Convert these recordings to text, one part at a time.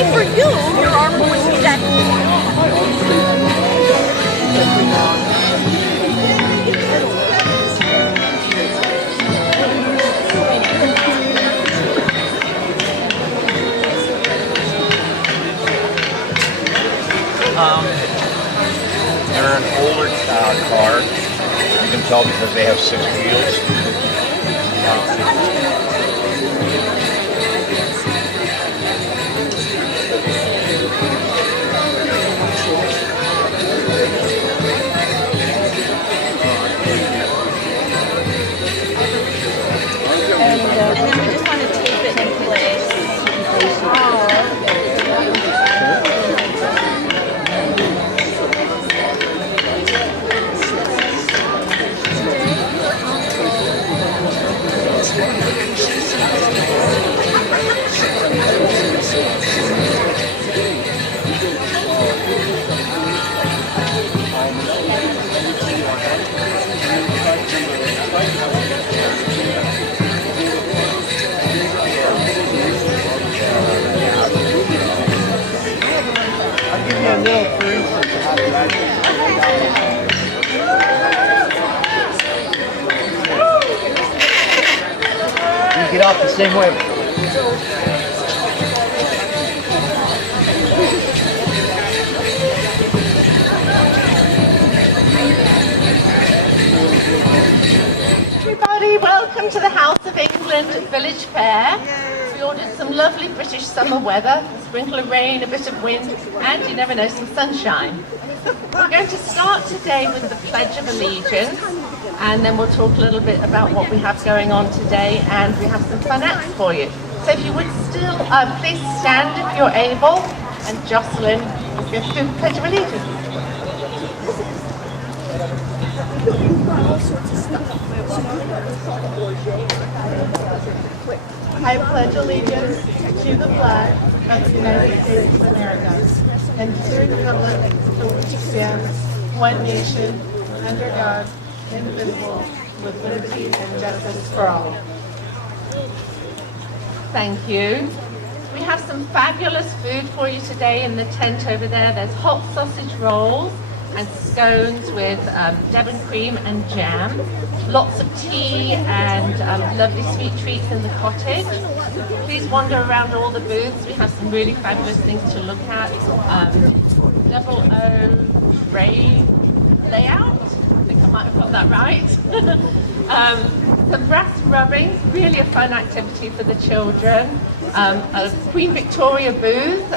lucky for you, your armor was protected. They're an older car. You can tell because they have 6 wheels. And then we just want to tape it in place. Get off the same way. Everybody, welcome to the House of England Village Fair. We ordered some lovely British summer weather, a sprinkle of rain, a bit of wind, and you never know, some sunshine. We're going to start today with the Pledge of Allegiance, and then we'll talk a little bit about what we have going on today, and we have some fun acts for you. So if you would still, please stand if you're able, and Jocelyn is going to do the Pledge of Allegiance. I pledge allegiance to the flag of the United States of America and to the republic for which it stands, one nation, under God, indivisible, with liberty and justice for all. Thank you. We have some fabulous food for you today in the tent over there. There's hot sausage rolls and scones with Devon cream and jam. Lots of tea and lovely sweet treats in the cottage. Please wander around all the booths. We have some really fabulous things to look at. Double O tray layout. I think I might have got that right. Some brass rubbing, really a fun activity for the children. A Queen Victoria booth.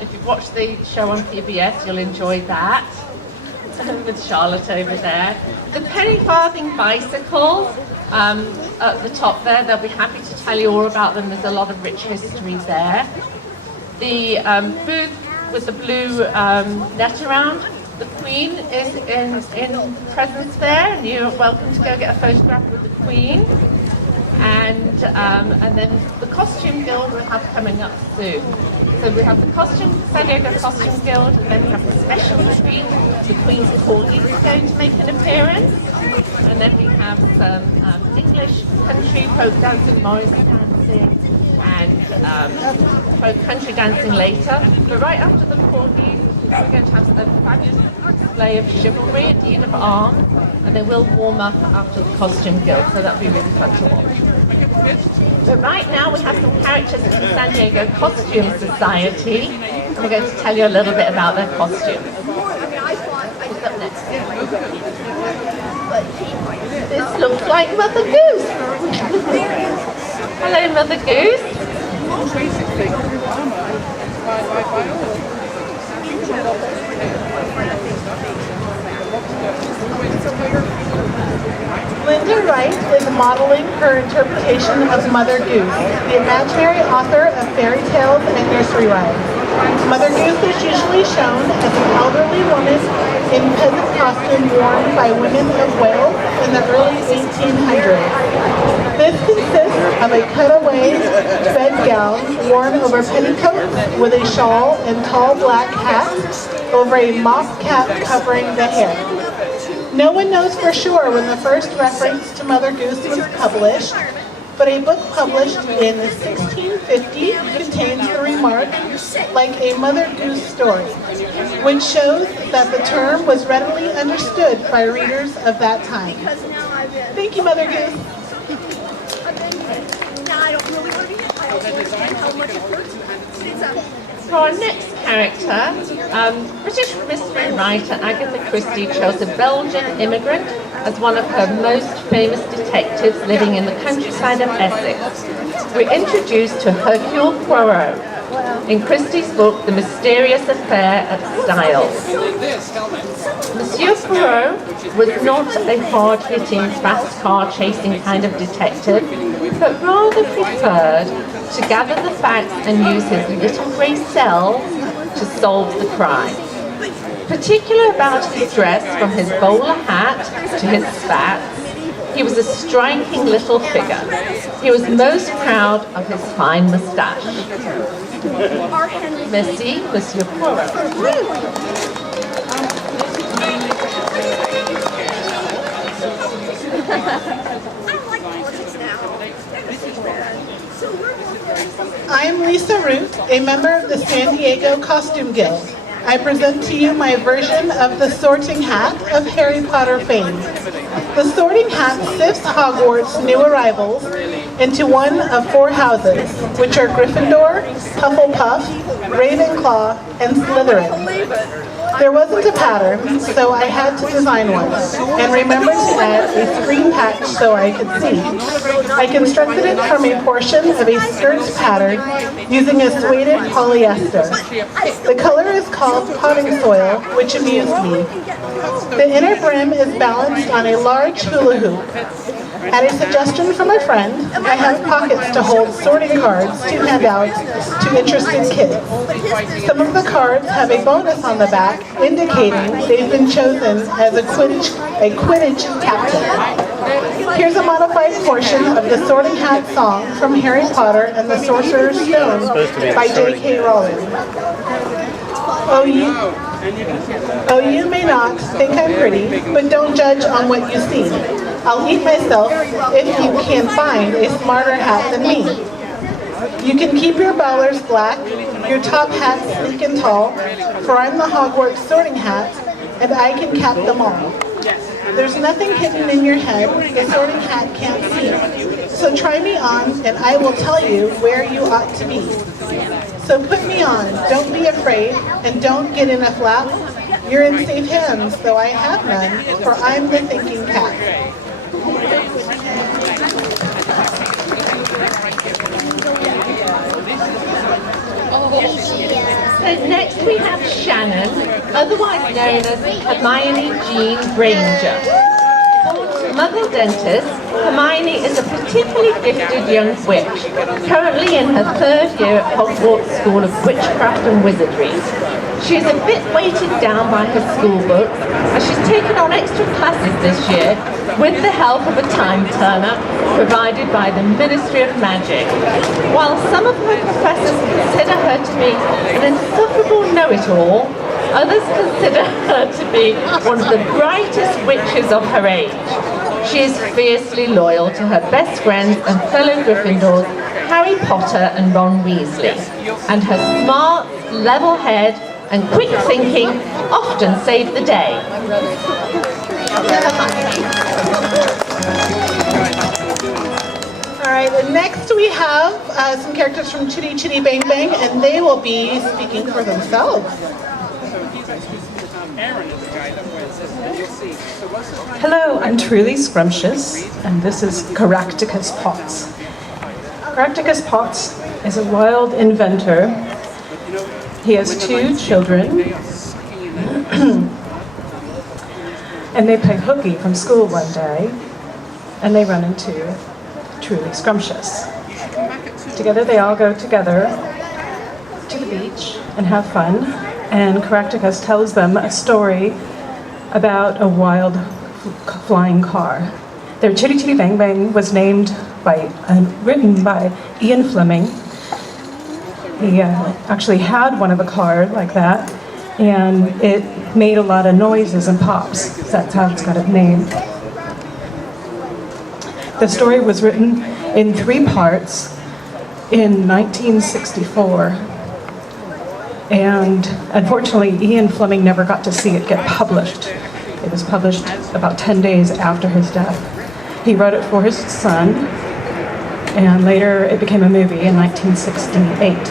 If you've watched the show on PBS, you'll enjoy that. With Charlotte over there. The penny farthing bicycles at the top there, they'll be happy to tell you all about them. There's a lot of rich history there. The booth with the blue net around, the Queen is in presence there, and you're welcome to go get a photograph with the Queen. And then the Costume Guild we'll have coming up soon. So we have the San Diego Costume Guild, and then we have the special treat. The Queen's Corgi is going to make an appearance. And then we have some English country folk dancing, Morris dancing, and folk country dancing later. But right after the Corgis, we're going to have a fabulous display of chivalry at Dean of Arms, and they will warm up after the Costume Guild, so that'll be really fun to watch. But right now we have some characters from the San Diego Costume Society, and we're going to tell you a little bit about their costumes. What's up next? This looks like Mother Goose. Hello, Mother Goose. Linda Wright is modeling her interpretation of Mother Goose, the imaginary author of fairy tales and nursery rhymes. Mother Goose is usually shown as an elderly woman in peasant costume worn by women of Wales in the early 1800s. This consists of a cutaway bedgown worn over petticoats with a shawl and tall black hat over a mock cap covering the hair. No one knows for sure when the first reference to Mother Goose was published, but a book published in 1650 contains the remark, like a Mother Goose story, which shows that the term was readily understood by readers of that time. Thank you, Mother Goose. For our next character, British mystery writer Agatha Christie chose a Belgian immigrant as one of her most famous detectives living in the countryside of Essex. We're introduced to Hercule Poirot in Christie's book, The Mysterious Affair of Styles. Monsieur Poirot was not a hard-hitting, fast car-chasing kind of detective, but rather preferred to gather the facts and use his little grey cells to solve the crime. Particular about his dress, from his bowler hat to his spats, he was a striking little figure. He was most proud of his fine moustache. Merci, Monsieur Poirot. I am Lisa Root, a member of the San Diego Costume Guild. I present to you my version of the sorting hat of Harry Potter fame. The sorting hat sifts Hogwarts' new arrivals into one of four houses, which are Gryffindor, Hufflepuff, Ravenclaw, and Slytherin. There wasn't a pattern, so I had to design one, and remember to add a screen patch so I could see. I constructed it from a portion of a skirt pattern using a suede polyester. The color is called potting soil, which amused me. The inner brim is balanced on a large hula hoop. At a suggestion from a friend, I have pockets to hold sorting cards to hand out to interested kids. Some of the cards have a bonus on the back indicating they've been chosen as a Quidditch captain. Here's a modified portion of the Sorting Hat song from Harry Potter and the Sorcerer's Stone by J.K. Rowling. Oh, you may not think I'm pretty, but don't judge on what you see. I'll eat myself if you can find a smarter hat than me. You can keep your bowlers black, your top hat sleek and tall, for I'm the Hogwarts sorting hat, and I can cap them all. There's nothing hidden in your head the sorting hat can't see. So try me on, and I will tell you where you ought to be. So put me on, don't be afraid, and don't get in a flap. You're in safe hands, though I have none, for I'm the thinking cat. So next we have Shannon, otherwise known as Hermione Jean Granger. Mother dentist, Hermione is a particularly gifted young witch, currently in her third year at Hogwarts School of Witchcraft and Wizardry. She is a bit weighted down by her school books, as she's taken on extra classes this year with the help of a time turner provided by the Ministry of Magic. While some of her professors consider her to be an insufferable know-it-all, others consider her to be one of the brightest witches of her age. She is fiercely loyal to her best friends and fellow Gryffindors, Harry Potter and Ron Weasley, and her smart, level head and quick thinking often save the day. All right, and next we have some characters from Chitty Chitty Bang Bang, and they will be speaking for themselves. Hello, I'm Truly Scrumptious, and this is Caractacus Potts. Caractacus Potts is a wild inventor. He has 2 children, and they play hooky from school one day, and they run into Truly Scrumptious. Together they all go together to the beach and have fun, and Caractacus tells them a story about a wild flying car. Their Chitty Chitty Bang Bang was written by Ian Fleming. He actually had one of a car like that, and it made a lot of noises and pops. So that's how it's got its name. The story was written in 3 parts in 1964. And unfortunately, Ian Fleming never got to see it get published. It was published about 10 days after his death. He wrote it for his son, and later it became a movie in 1968.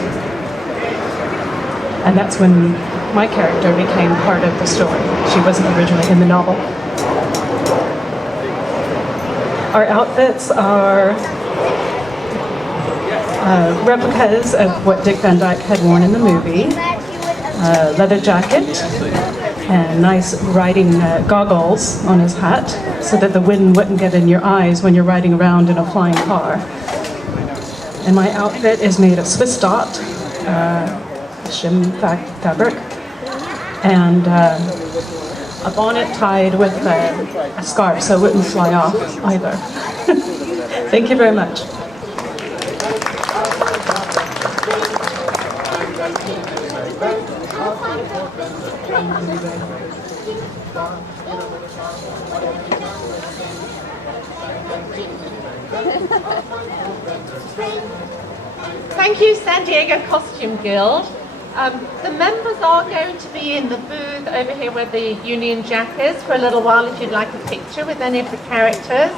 And that's when my character became part of the story. She wasn't originally in the novel. Our outfits are replicas of what Dick Van Dyke had worn in the movie. Leather jacket and nice riding goggles on his hat so that the wind wouldn't get in your eyes when you're riding around in a flying car. And my outfit is made of Swiss dot, shim fabric, and a bonnet tied with a scarf so it wouldn't fly off either. Thank you very much. Thank you, San Diego Costume Guild. The members are going to be in the booth over here where the Union Jack is for a little while if you'd like a picture with any of the characters.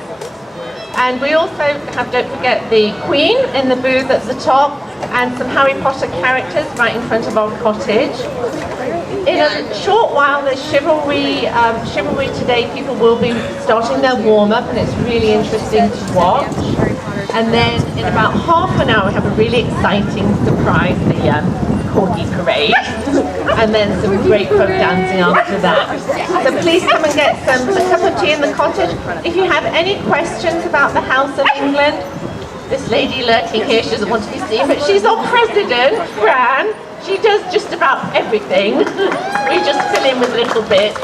And we also have, don't forget, the Queen in the booth at the top and some Harry Potter characters right in front of our cottage. In a short while, there's Chivalry. Chivalry today, people will be starting their warm-up and it's really interesting to watch. And then in about half an hour, we have a really exciting surprise, the Corgi Parade. And then some great folk dancing after that. So please come and get a cup of tea in the cottage. If you have any questions about the House of England, this lady lurking here, she doesn't want to be seen, but she's our president, Fran. She does just about everything. We just fill in with little bits.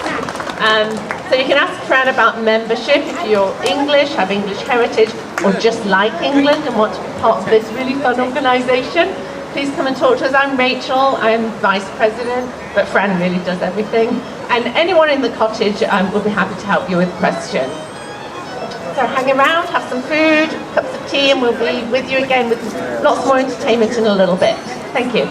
So you can ask Fran about membership if you're English, have English heritage, or just like England and want to be part of this really fun organisation. Please come and talk to us. I'm Rachel, I'm Vice President, but Fran really does everything. And anyone in the cottage will be happy to help you with questions. So hang around, have some food, cups of tea, and we'll be with you again with lots more entertainment in a little bit. Thank you.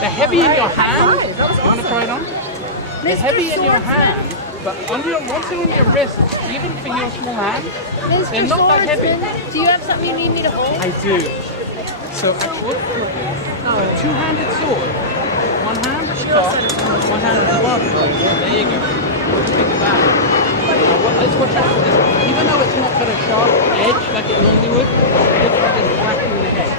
They're heavy in your hand. You want to try it on? They're heavy in your hand, but once they're on your wrist, even for your small hand, they're not that heavy. Do you have something you need me to hold? I do. So a two-handed sword. One hand at the top, one hand at the bottom. There you go. Think of that. Let's watch out for this. Even though it's not got a sharp edge like it normally would, it's just whacking in the head.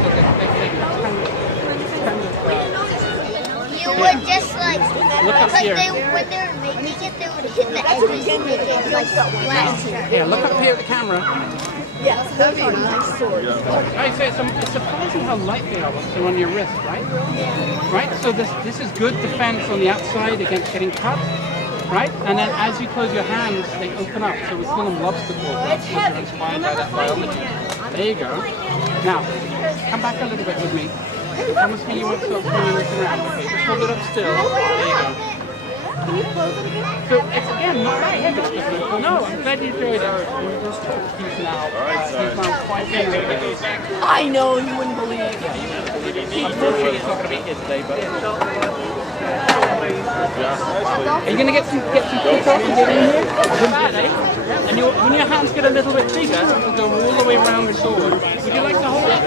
You would just like, Look up here. when they were making it, they would hit the edges and make it like flat. Here, look up here at the camera. Yes, that'd be a nice sword. Right, so it's surprising how light they are once they're on your wrist, right? Right, so this is good defense on the outside against getting cut, right? And then as you close your hands, they open up. So we call them lobster claw gloves, which are inspired by that biology. There you go. Now, come back a little bit with me. Promise me you won't stop turning this around. Okay, just hold it up still. There you go. Can you close it again? So it's again not that heavy. No, I'm glad you enjoyed it. He's now quite famous. I know, you wouldn't believe. Unfortunately, it's not going to be here today, but. Are you going to get some quick off and get in here? Bad, eh? And when your hands get a little bit bigger, it'll go all the way around the sword. Would you like to hold it?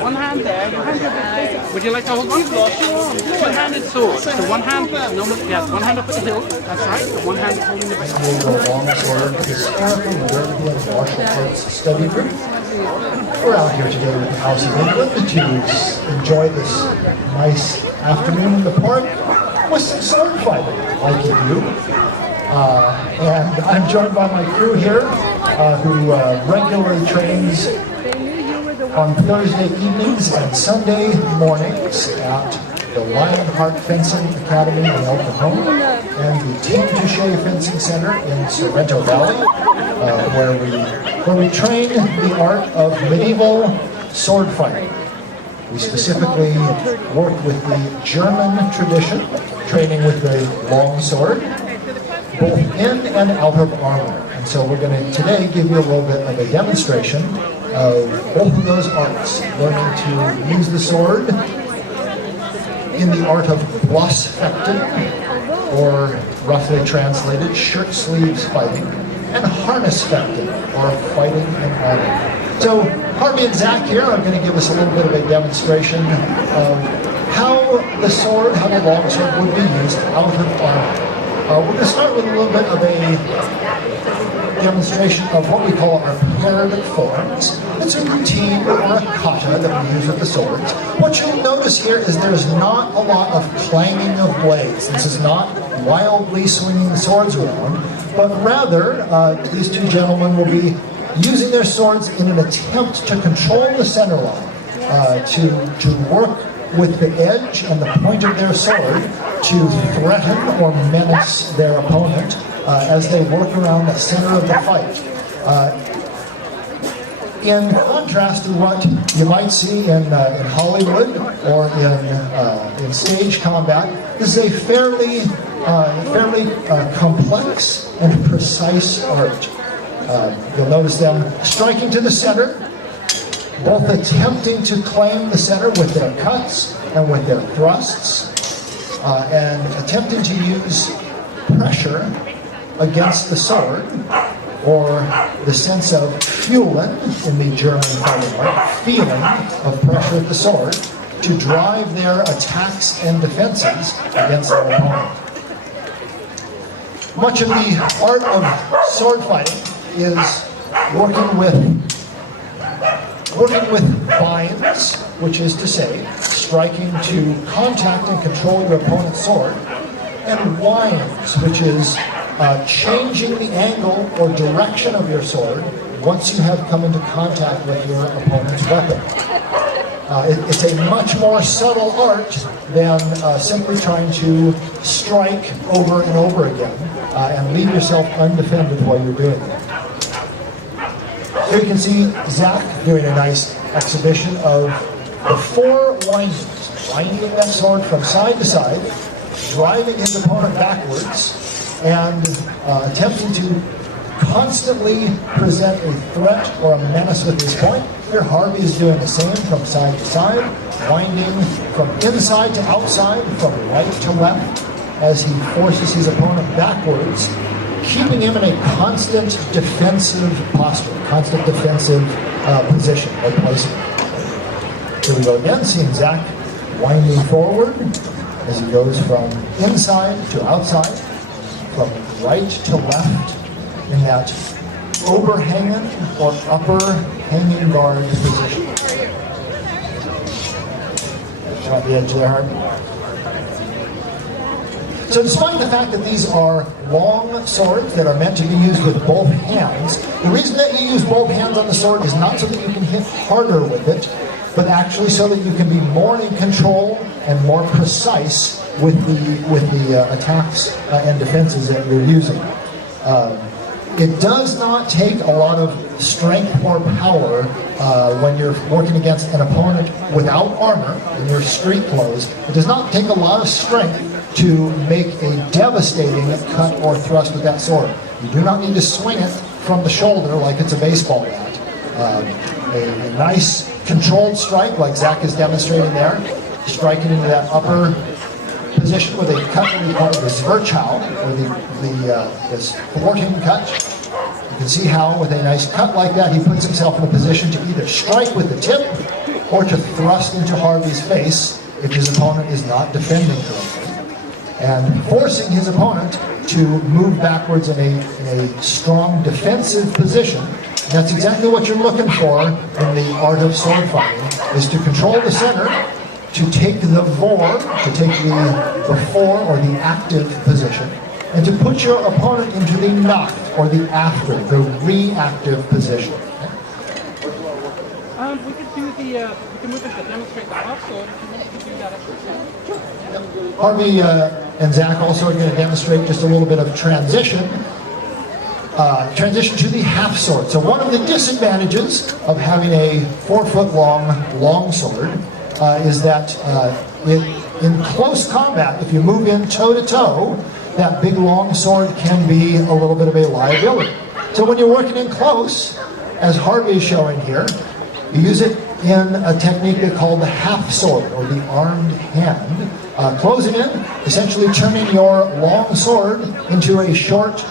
One hand there, your hands are a bit bigger. Would you like to hold one? Two-handed sword. So one hand, normally, yes, one hand up at the hilt, that's right, and one hand holding the base. Study group. We're out here together at the House of England to enjoy this nice afternoon in the park with some sword fighting, like you do. And I'm joined by my crew here, who regularly trains on Thursday evenings and Sunday mornings at the Lionheart Fencing Academy in El Cajon. and the Team Touche Fencing Center in Sorrento Valley, where we train the art of medieval sword fighting. We specifically work with the German tradition, training with the long sword, both in and out of armor. And so we're going to today give you a little bit of a demonstration of both of those arts, learning to use the sword in the art of Blossfechten, or roughly translated, shirt sleeves fighting, and Harnessfechten, or fighting in armor. So Harvey and Zach here are going to give us a little bit of a demonstration of how the sword, how the long sword would be used out of armor. We're going to start with a little bit of a demonstration of what we call our paired forms. It's a routine or a kata that we use with the swords. What you'll notice here is there's not a lot of clanging of blades. This is not wildly swinging the swords around, but rather these two gentlemen will be using their swords in an attempt to control the center line, to work with the edge and the point of their sword to threaten or menace their opponent as they work around the center of the fight. In contrast to what you might see in Hollywood or in stage combat, this is a fairly complex and precise art. You'll notice them striking to the center, both attempting to claim the center with their cuts and with their thrusts, and attempting to use pressure against the sword, or the sense of fühlen in the German fighting art, feeling of pressure at the sword, to drive their attacks and defenses against their opponent. Much of the art of sword fighting is working with binds, which is to say, striking to contact and control your opponent's sword, and winds, which is changing the angle or direction of your sword once you have come into contact with your opponent's weapon. It's a much more subtle art than simply trying to strike over and over again and leave yourself undefended while you're doing it. Here you can see Zach doing a nice exhibition of the four windings, winding that sword from side to side, driving his opponent backwards, and attempting to constantly present a threat or a menace with his point. Here Harvey is doing the same from side to side, winding from inside to outside, from right to left, as he forces his opponent backwards, keeping him in a constant defensive posture, constant defensive position or placement. Here we go again, seeing Zach winding forward as he goes from inside to outside, from right to left, in that overhanging or upper hanging guard position. At the edge there, Harvey. So despite the fact that these are long swords that are meant to be used with both hands, the reason that you use both hands on the sword is not so that you can hit harder with it, but actually so that you can be more in control and more precise with the attacks and defenses that you're using. It does not take a lot of strength or power when you're working against an opponent without armor in your street clothes. It does not take a lot of strength to make a devastating cut or thrust with that sword. You do not need to swing it from the shoulder like it's a baseball bat. A nice controlled strike like Zach is demonstrating there, striking into that upper position with a cut that we call the Zwerchhau, or the thwarting cut. You can see how with a nice cut like that he puts himself in a position to either strike with the tip or to thrust into Harvey's face if his opponent is not defending correctly, and forcing his opponent to move backwards in a strong defensive position. And that's exactly what you're looking for in the art of sword fighting, is to control the center, to take the vor, to take the fore or the active position, and to put your opponent into the nach, or the after, the reactive position. we could do the, we can move into to demonstrate the half sword. If you want to do that at the same. Harvey and Zach also are going to demonstrate just a little bit of transition. Transition to the half sword. So one of the disadvantages of having a 4-foot long sword is that in close combat, if you move in toe to toe, that big long sword can be a little bit of a liability. So when you're working in close, as Harvey is showing here, you use it in a technique they call the half sword, or the armed hand. Closing in, essentially turning your long sword into a short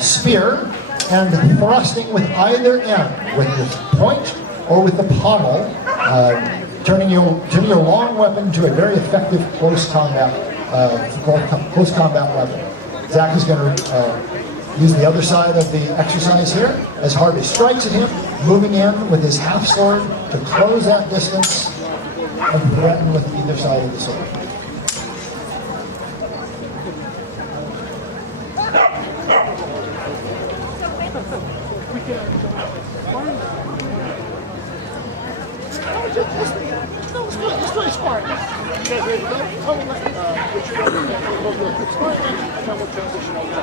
spear and thrusting with either end, with the point or with the pommel, turning your long weapon into a very effective close combat weapon. Zach is going to use the other side of the exercise here as Harvey strikes at him, moving in with his half sword to close that distance and threaten with either side of the sword. Let's play sparring. You guys ready to go? Tell me what you're quick sparring, and then we'll transition over to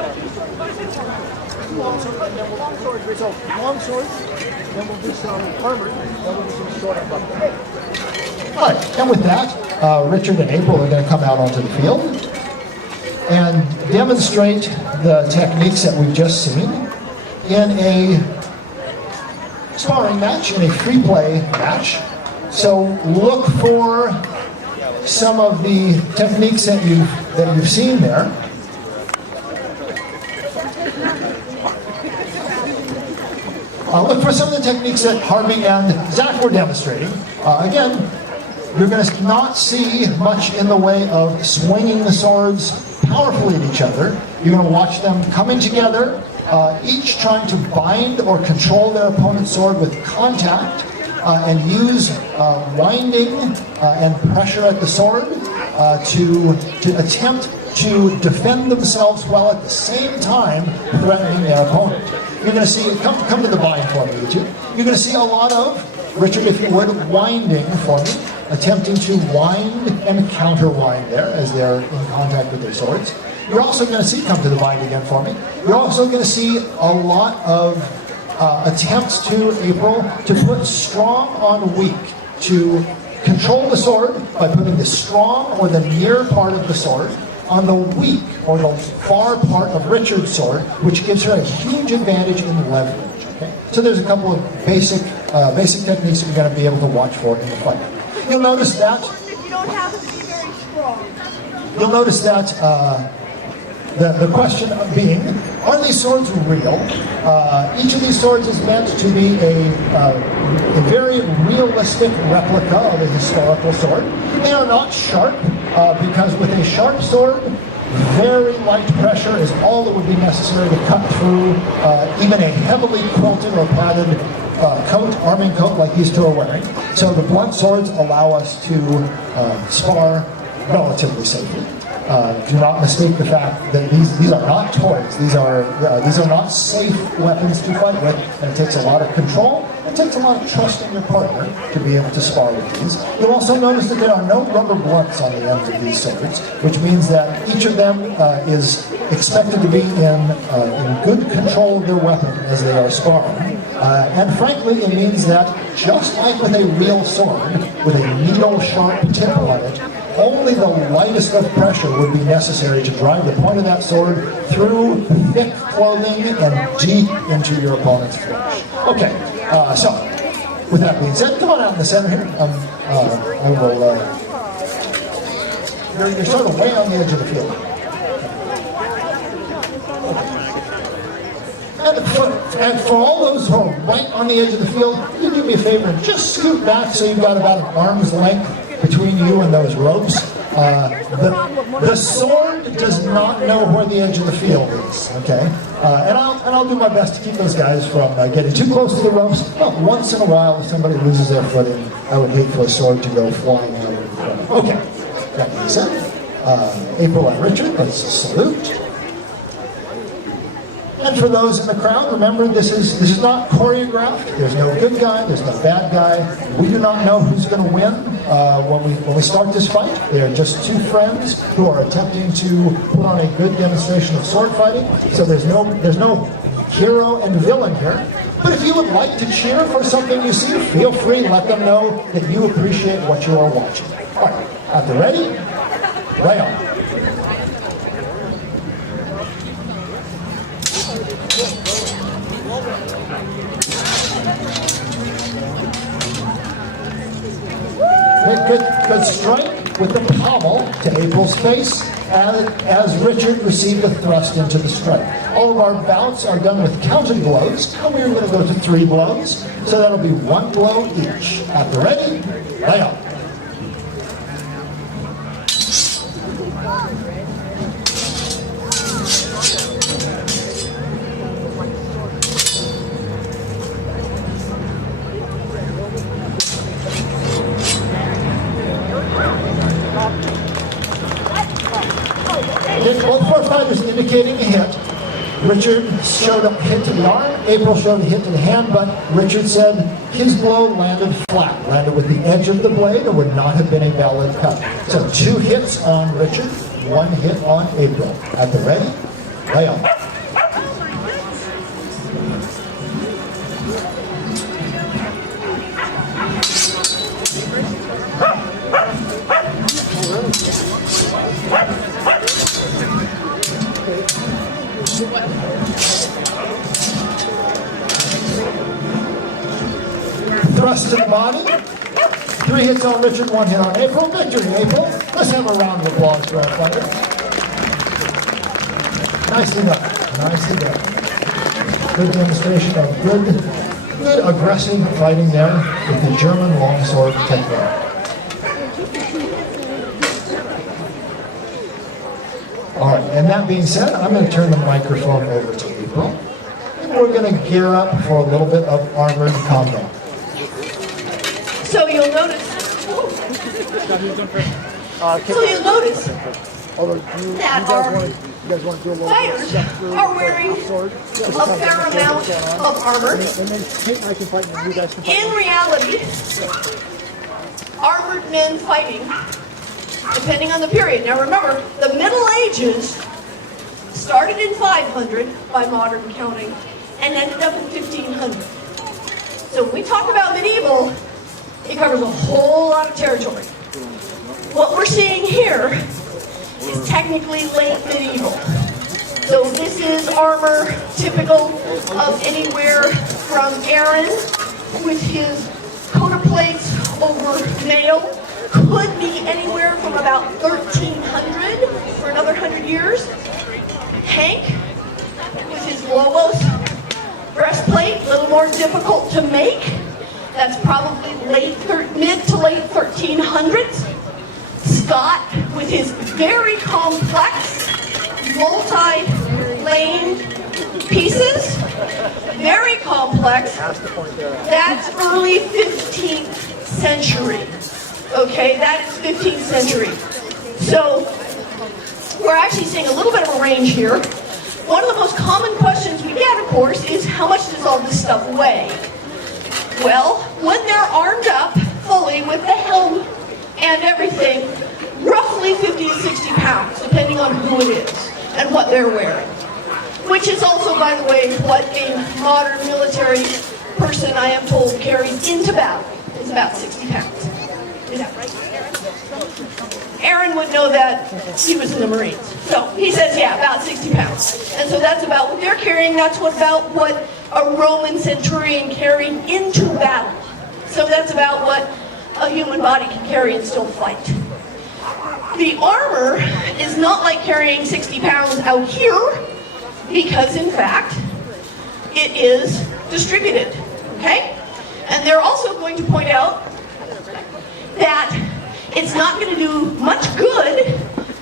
long sword, and then we'll long sword. So long sword, then we'll do some armor, then we'll do some short and buckler. All right, and with that, Richard and April are going to come out onto the field and demonstrate the techniques that we've just seen in a sparring match, in a free play match. So look for some of the techniques that you've seen there. Look for some of the techniques that Harvey and Zach were demonstrating. Again, you're going to not see much in the way of swinging the swords powerfully at each other. You're going to watch them coming together, each trying to bind or control their opponent's sword with contact, and use winding and pressure at the sword to attempt to defend themselves while at the same time threatening their opponent. You're going to see, come to the bind for me, would you? You're going to see a lot of, Richard, if you would, winding for me, attempting to wind and counter-wind there as they're in contact with their swords. You're also going to see, come to the bind again for me, you're also going to see a lot of attempts to, April, to put strong on weak, to control the sword by putting the strong or the near part of the sword on the weak or the far part of Richard's sword, which gives her a huge advantage in leverage. Okay? So there's a couple of basic techniques that you're going to be able to watch for in the fight. You'll notice that. You don't have to be very strong. You'll notice that the question being, are these swords real? Each of these swords is meant to be a very realistic replica of a historical sword. They are not sharp, because with a sharp sword, very light pressure is all that would be necessary to cut through even a heavily quilted or padded arming coat like these two are wearing. So the blunt swords allow us to spar relatively safely. Do not mistake the fact that these are not toys. These are not safe weapons to fight with, and it takes a lot of control. It takes a lot of trust in your partner to be able to spar with these. You'll also notice that there are no rubber blunts on the ends of these swords, which means that each of them is expected to be in good control of their weapon as they are sparring. And frankly, it means that just like with a real sword, with a needle-sharp tip on it, only the lightest of pressure would be necessary to drive the point of that sword through thick clothing and deep into your opponent's flesh. Okay, so with that being said, come on out in the center here. I will. You're sort of way on the edge of the field. And for all those who are right on the edge of the field, can you do me a favor and just scoot back so you've got about an arm's length between you and those ropes. The sword does not know where the edge of the field is, okay? And I'll do my best to keep those guys from getting too close to the ropes. But once in a while, if somebody loses their footing, I would hate for a sword to go flying out in front. Okay, that being said, April and Richard, let's salute. And for those in the crowd, remember this is not choreographed. There's no good guy, there's no bad guy. We do not know who's going to win when we start this fight. They are just two friends who are attempting to put on a good demonstration of sword fighting. So there's no hero and villain here. But if you would like to cheer for something you see, feel free. Let them know that you appreciate what you are watching. All right, at the ready, lay on. Good strike with the pommel to April's face as Richard received a thrust into the strike. All of our bouts are done with counted blows, and we're going to go to 3 blows, so that'll be 1 blow each. At the ready, lay on. Both four fighters indicating a hit. Richard showed a hit to the arm, April showed a hit to the hand, but Richard said his blow landed flat, landed with the edge of the blade, and would not have been a valid cut. So 2 hits on Richard, 1 hit on April. At the ready, lay on. Thrust to the body. 3 hits on Richard, 1 hit on April. Victory, April. Let's have a round of applause for our fighter. Nicely done. Nicely done. Good demonstration of good aggressive fighting there with the German longsword technique. All right, and that being said, I'm going to turn the microphone over to April, and we're going to gear up for a little bit of armored combat. So you'll notice. That our fighters are wearing a fair amount of armor. In reality, armored men fighting, depending on the period. Now remember, the Middle Ages started in 500 by modern counting and ended up in 1500. So when we talk about medieval, it covers a whole lot of territory. What we're seeing here is technically late medieval. So this is armor typical of anywhere from Aaron with his coat of plates over mail. Could be anywhere from about 1300 for another 100 years. Hank with his Lobos breastplate, a little more difficult to make. That's probably mid to late 1300s. Scott with his very complex multi-lane pieces, very complex. That's early 15th century. Okay, that is 15th century. So we're actually seeing a little bit of a range here. One of the most common questions we get, of course, is how much does all this stuff weigh? Well, when they're armed up fully with the helm and everything, roughly 50 to 60 pounds, depending on who it is and what they're wearing. Which is also, by the way, what a modern military person, I am told, carries into battle, is about 60 pounds. Is that right, Aaron would know that he was in the Marines. So he says, yeah, about 60 pounds. And so that's about what they're carrying. That's about what a Roman centurion carried into battle. So that's about what a human body can carry and still fight. The armor is not like carrying 60 pounds out here, because in fact, it is distributed, okay? And they're also going to point out that it's not going to do much good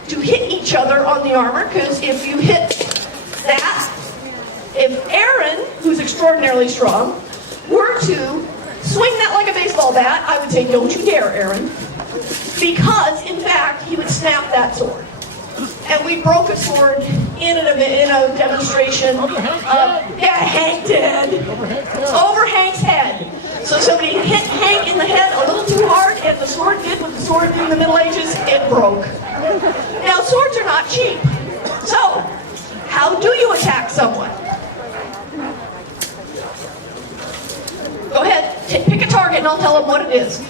to hit each other on the armor, because if you hit that, if Aaron, who's extraordinarily strong, were to swing that like a baseball bat, I would say, don't you dare, Aaron, because in fact, he would snap that sword. And we broke a sword in a demonstration. Yeah, Hank did. Over Hank's head. So somebody hit Hank in the head a little too hard, and the sword did what the sword did in the Middle Ages, it broke. Now, swords are not cheap. So, how do you attack someone? Go ahead, pick a target and I'll tell them what it is.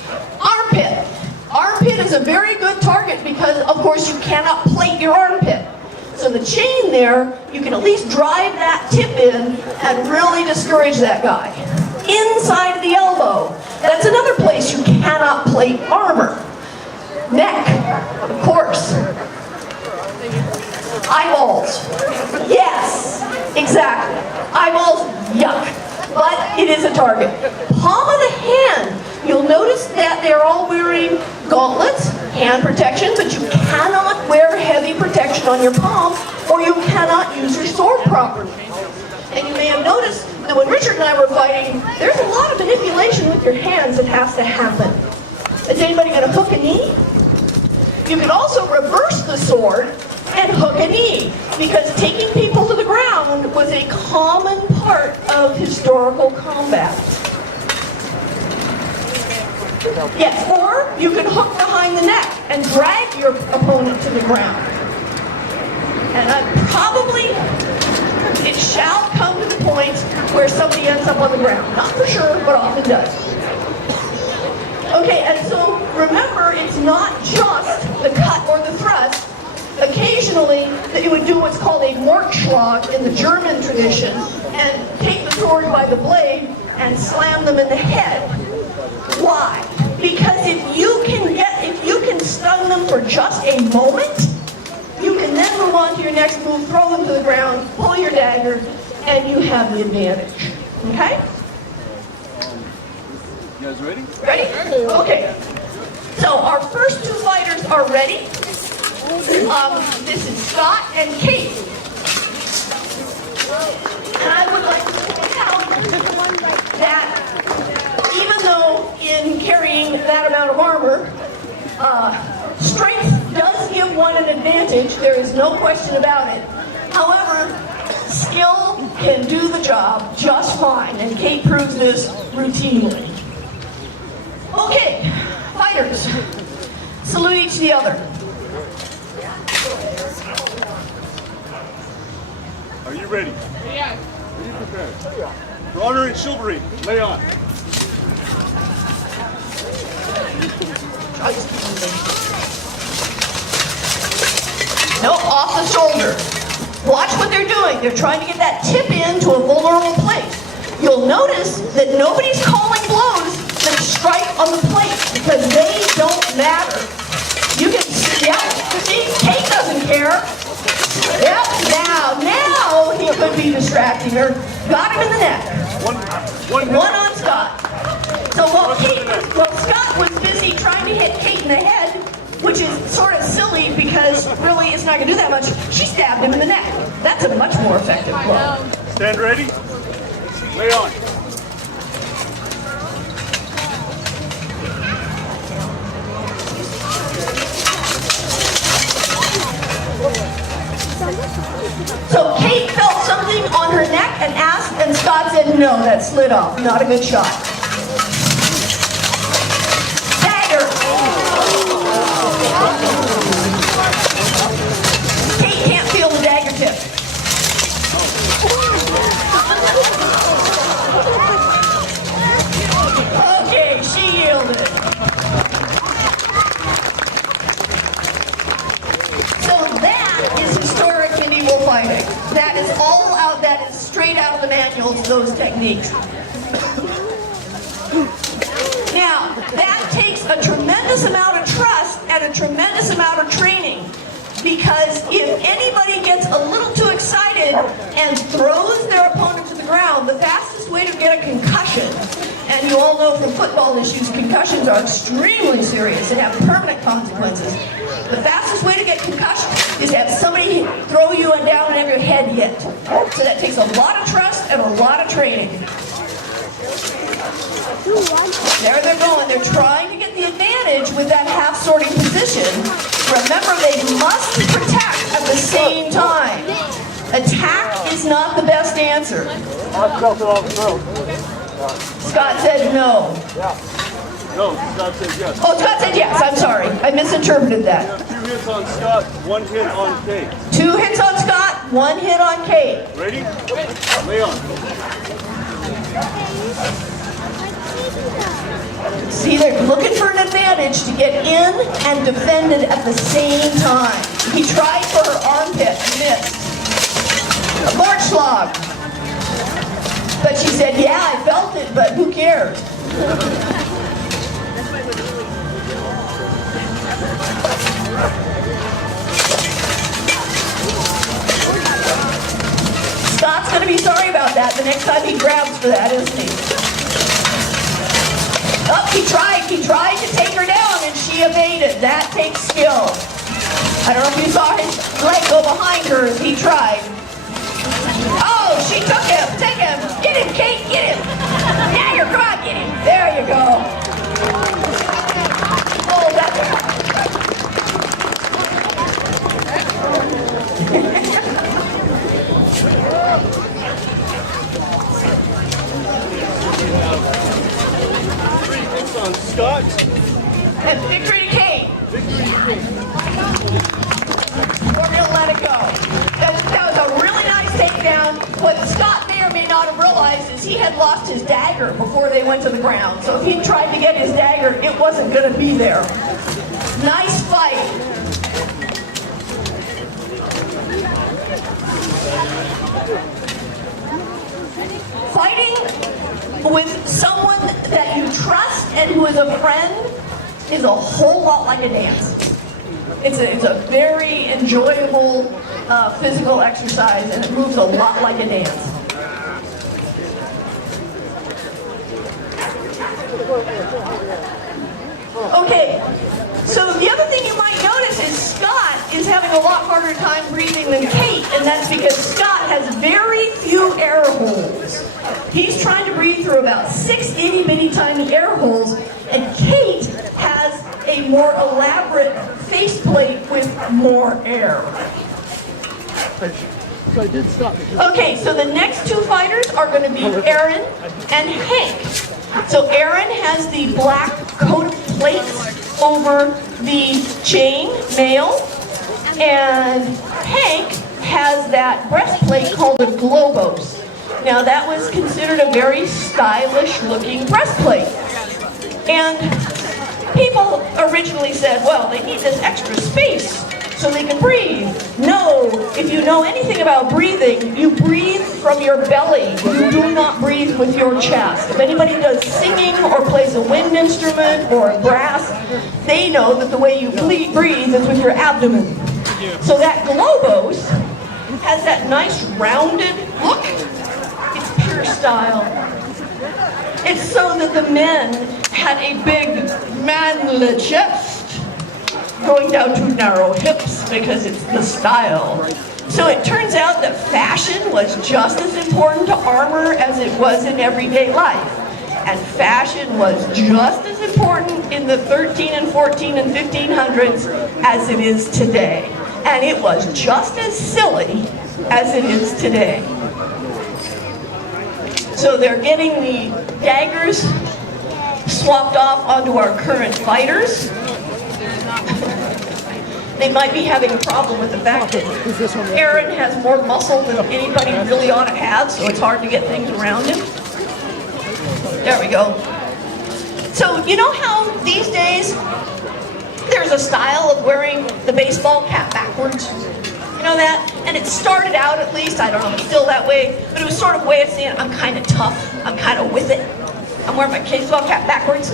Armpit. Armpit is a very good target because, of course, you cannot plate your armpit. So the chain there, you can at least drive that tip in and really discourage that guy. Inside of the elbow, that's another place you cannot plate armor. Neck, of course. Eyeballs. Yes, exactly. Eyeballs, yuck. But it is a target. Palm of the hand, you'll notice that they're all wearing gauntlets, hand protection, but you cannot wear heavy protection on your palm or you cannot use your sword properly. And you may have noticed that when Richard and I were fighting, there's a lot of manipulation with your hands that has to happen. Is anybody going to hook a knee? You can also reverse the sword and hook a knee, because taking people to the ground was a common part of historical combat. Yes, or you can hook behind the neck and drag your opponent to the ground. And it shall come to the point where somebody ends up on the ground. Not for sure, but often does. Okay, and so remember, it's not just the cut or the thrust. Occasionally, that you would do what's called a Mordschlag in the German tradition and take the sword by the blade and slam them in the head. Why? Because if you can stun them for just a moment, you can then move on to your next move, throw them to the ground, pull your dagger, and you have the advantage. Okay? You guys ready? Ready? Okay. So our first two fighters are ready. This is Scott and Kate. And I would like to point out that even though in carrying that amount of armor, strength does give one an advantage, there is no question about it. However, skill can do the job just fine, and Kate proves this routinely. Okay, fighters, salute each the other. Are you ready? Yes. Are you prepared? For honor and chivalry, lay on. No, off the shoulder. Watch what they're doing. They're trying to get that tip into a vulnerable place. You'll notice that nobody's calling blows that strike on the plate because they don't matter. You can, see, Kate doesn't care. Yep, now he could be distracting her. Got him in the neck. One on Scott. So while Scott was busy trying to hit Kate in the head, which is sort of silly because really it's not going to do that much, she stabbed him in the neck. That's a much more effective blow. Stand ready. Lay on. So Kate felt something on her neck and asked, and Scott said, no, that slid off. Not a good shot. Dagger. Kate can't feel the dagger tip. Okay, she yielded. So that is historic medieval fighting. That is all out, that is straight out of the manuals, those techniques. Now, that takes a tremendous amount of trust and a tremendous amount of training, because if anybody gets a little too excited and throws their opponent to the ground, the fastest way to get a concussion, and you all know from football issues, concussions are extremely serious and have permanent consequences. The fastest way to get concussion is to have somebody throw you down and have your head hit. So that takes a lot of trust and a lot of training. There they're going. They're trying to get the advantage with that half-sorting position. Remember, they must protect at the same time. Attack is not the best answer. Scott said no. No, Scott said yes. Oh, Scott said yes. I'm sorry. I misinterpreted that. 2 hits on Scott, 1 hit on Kate. 2 hits on Scott, 1 hit on Kate. Ready? Lay on. See, they're looking for an advantage to get in and defended at the same time. He tried for her armpit, missed. A Marchschlag. But she said, yeah, I felt it, but who cares? Scott's going to be sorry about that the next time he grabs for that, isn't he? Oh, he tried to take her down and she evaded. That takes skill. I don't know if you saw his leg go behind her as he tried. Oh, she took him. Take him. Get him, Kate. Get him. Dagger, come on, get him. There you go. Oh, that's... On Scott. And victory to Kate. Victory to Kate. We're going to let it go. That was a really nice takedown. What Scott may or may not have realized is he had lost his dagger before they went to the ground. So if he tried to get his dagger, it wasn't going to be there. Nice fight. Fighting with someone that you trust and who is a friend is a whole lot like a dance. It's a very enjoyable physical exercise, and it moves a lot like a dance. Okay, so the other thing you might notice is Scott is having a lot harder time breathing than Kate, and that's because Scott has very few air holes. He's trying to breathe through about 6 itty-bitty tiny air holes, and Kate has a more elaborate faceplate with more air. So I did stop. Okay, so the next 2 fighters are going to be Aaron and Hank. So Aaron has the black coat of plates over the chain mail, and Hank has that breastplate called a globos. Now that was considered a very stylish looking breastplate. And people originally said, well, they need this extra space so they can breathe. No, if you know anything about breathing, you breathe from your belly. You do not breathe with your chest. If anybody does singing or plays a wind instrument or a brass, they know that the way you breathe is with your abdomen. So that globos has that nice rounded look. It's pure style. It's so that the men had a big manly chest going down to narrow hips because it's the style. So it turns out that fashion was just as important to armor as it was in everyday life. And fashion was just as important in the 13 and 14 and 1500s as it is today. And it was just as silly as it is today. So they're getting the daggers swapped off onto our current fighters. They might be having a problem with the fact that Aaron has more muscle than anybody really ought to have, so it's hard to get things around him. There we go. So you know how these days there's a style of wearing the baseball cap backwards? You know that? And it started out, at least, I don't know if it's still that way, but it was sort of a way of saying I'm kind of tough, I'm kind of with it. I'm wearing my baseball cap backwards.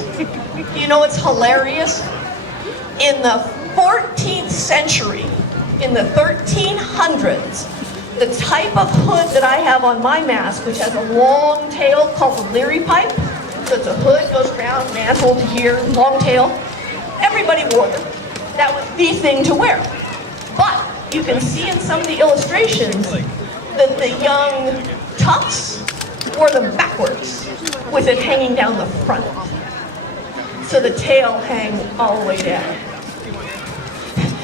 You know what's hilarious? In the 14th century, in the 1300s, the type of hood that I have on my mask, which has a long tail called the Leary pipe, so it's a hood, goes around, mantle to here, long tail, everybody wore them. That was the thing to wear. But you can see in some of the illustrations that the young toughs wore them backwards, with it hanging down the front. So the tail hang all the way down.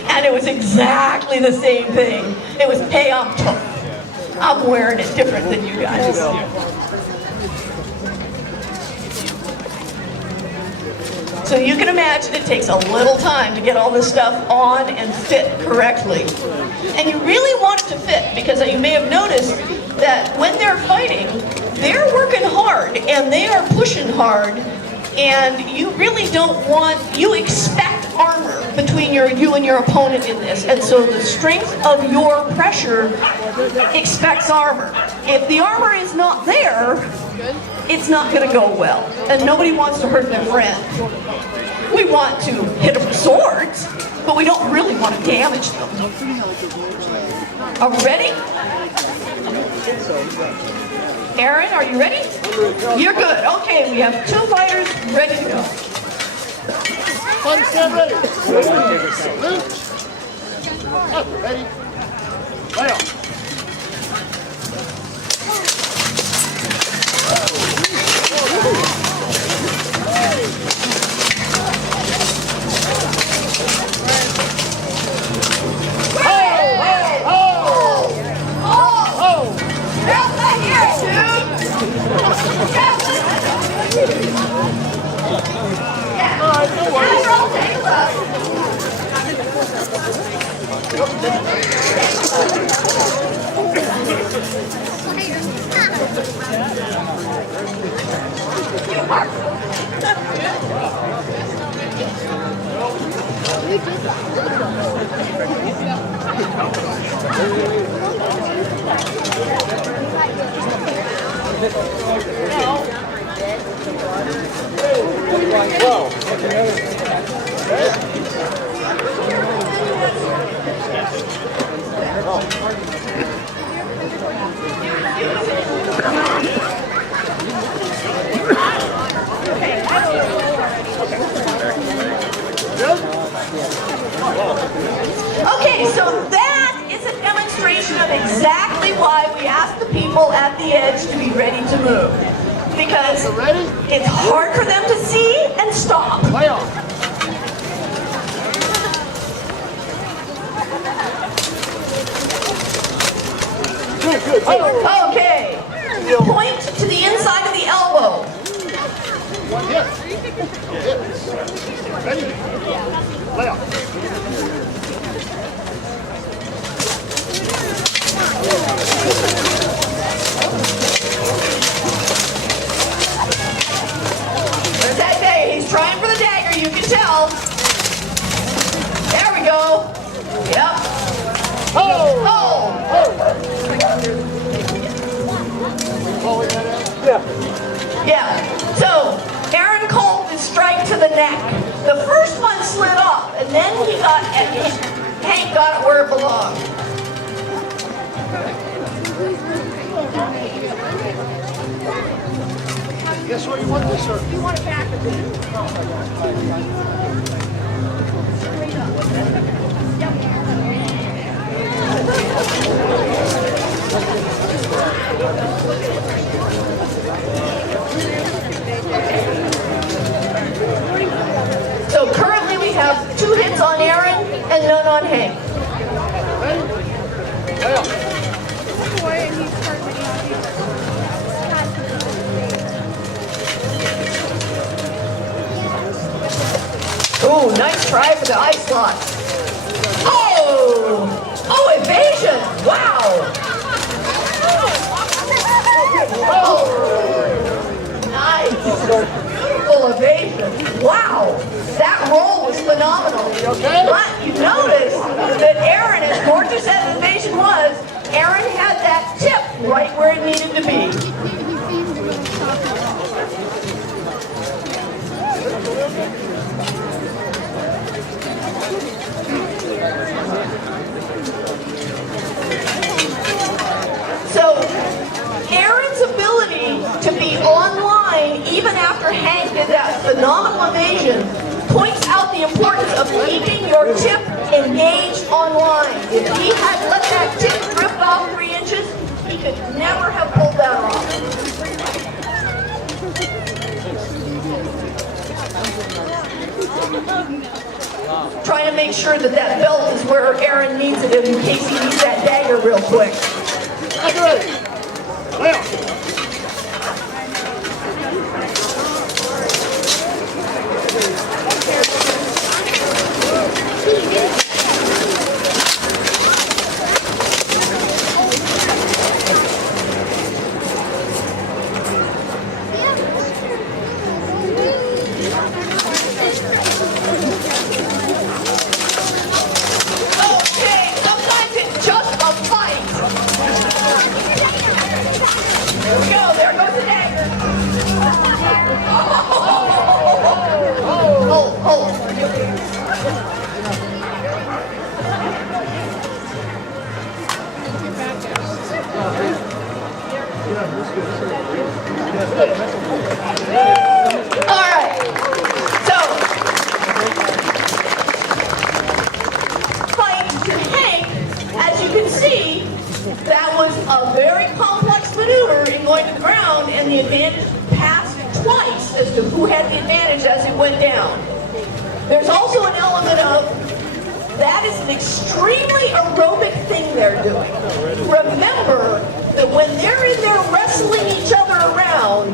And it was exactly the same thing. It was pay I'm tough. I'm wearing it different than you guys. So you can imagine it takes a little time to get all this stuff on and fit correctly. And you really want it to fit because you may have noticed that when they're fighting, they're working hard and they are pushing hard, and you really don't want, you expect armor between you and your opponent in this, and so the strength of your pressure expects armor. If the armor is not there, it's not going to go well, and nobody wants to hurt their friend. We want to hit them with swords, but we don't really want to damage them. Are we ready? Aaron, are you ready? You're good. Okay, we have 2 fighters ready to go. Stand ready. Up, ready. Lay off. Okay, so that is a demonstration of exactly why we ask the people at the edge to be ready to move. Because it's hard for them to see and stop. Okay, point to the inside of the elbow. Ready. Lay off. There's that day. He's trying for the dagger, you can tell. There we go. Yep. Oh! Yeah. So, Aaron called the strike to the neck. The first one slid off, and then Hank got it where it belonged. Guess what you want this, sir? You want it back. So currently we have 2 hits on Aaron and none on Hank. Ooh, nice try for the ice lock. Oh! Oh, evasion! Wow! Oh! Nice! Beautiful evasion. Wow! That roll was phenomenal. But you notice that Aaron, as gorgeous as evasion was, Aaron had that tip right where it needed to be. So, Aaron's ability to be online even after Hank did that phenomenal evasion points out the importance of keeping your tip engaged online. If he had let that tip drift off 3 inches, he could never have pulled that off. Trying to make sure that that belt is where Aaron needs it in case he needs that dagger real quick. All right. So, fight to Hank, as you can see, that was a very complex maneuver in going to the ground, and the advantage passed twice as to who had the advantage as it went down. There's also an element of that is an extremely aerobic thing they're doing. Remember that when they're in there wrestling each other around,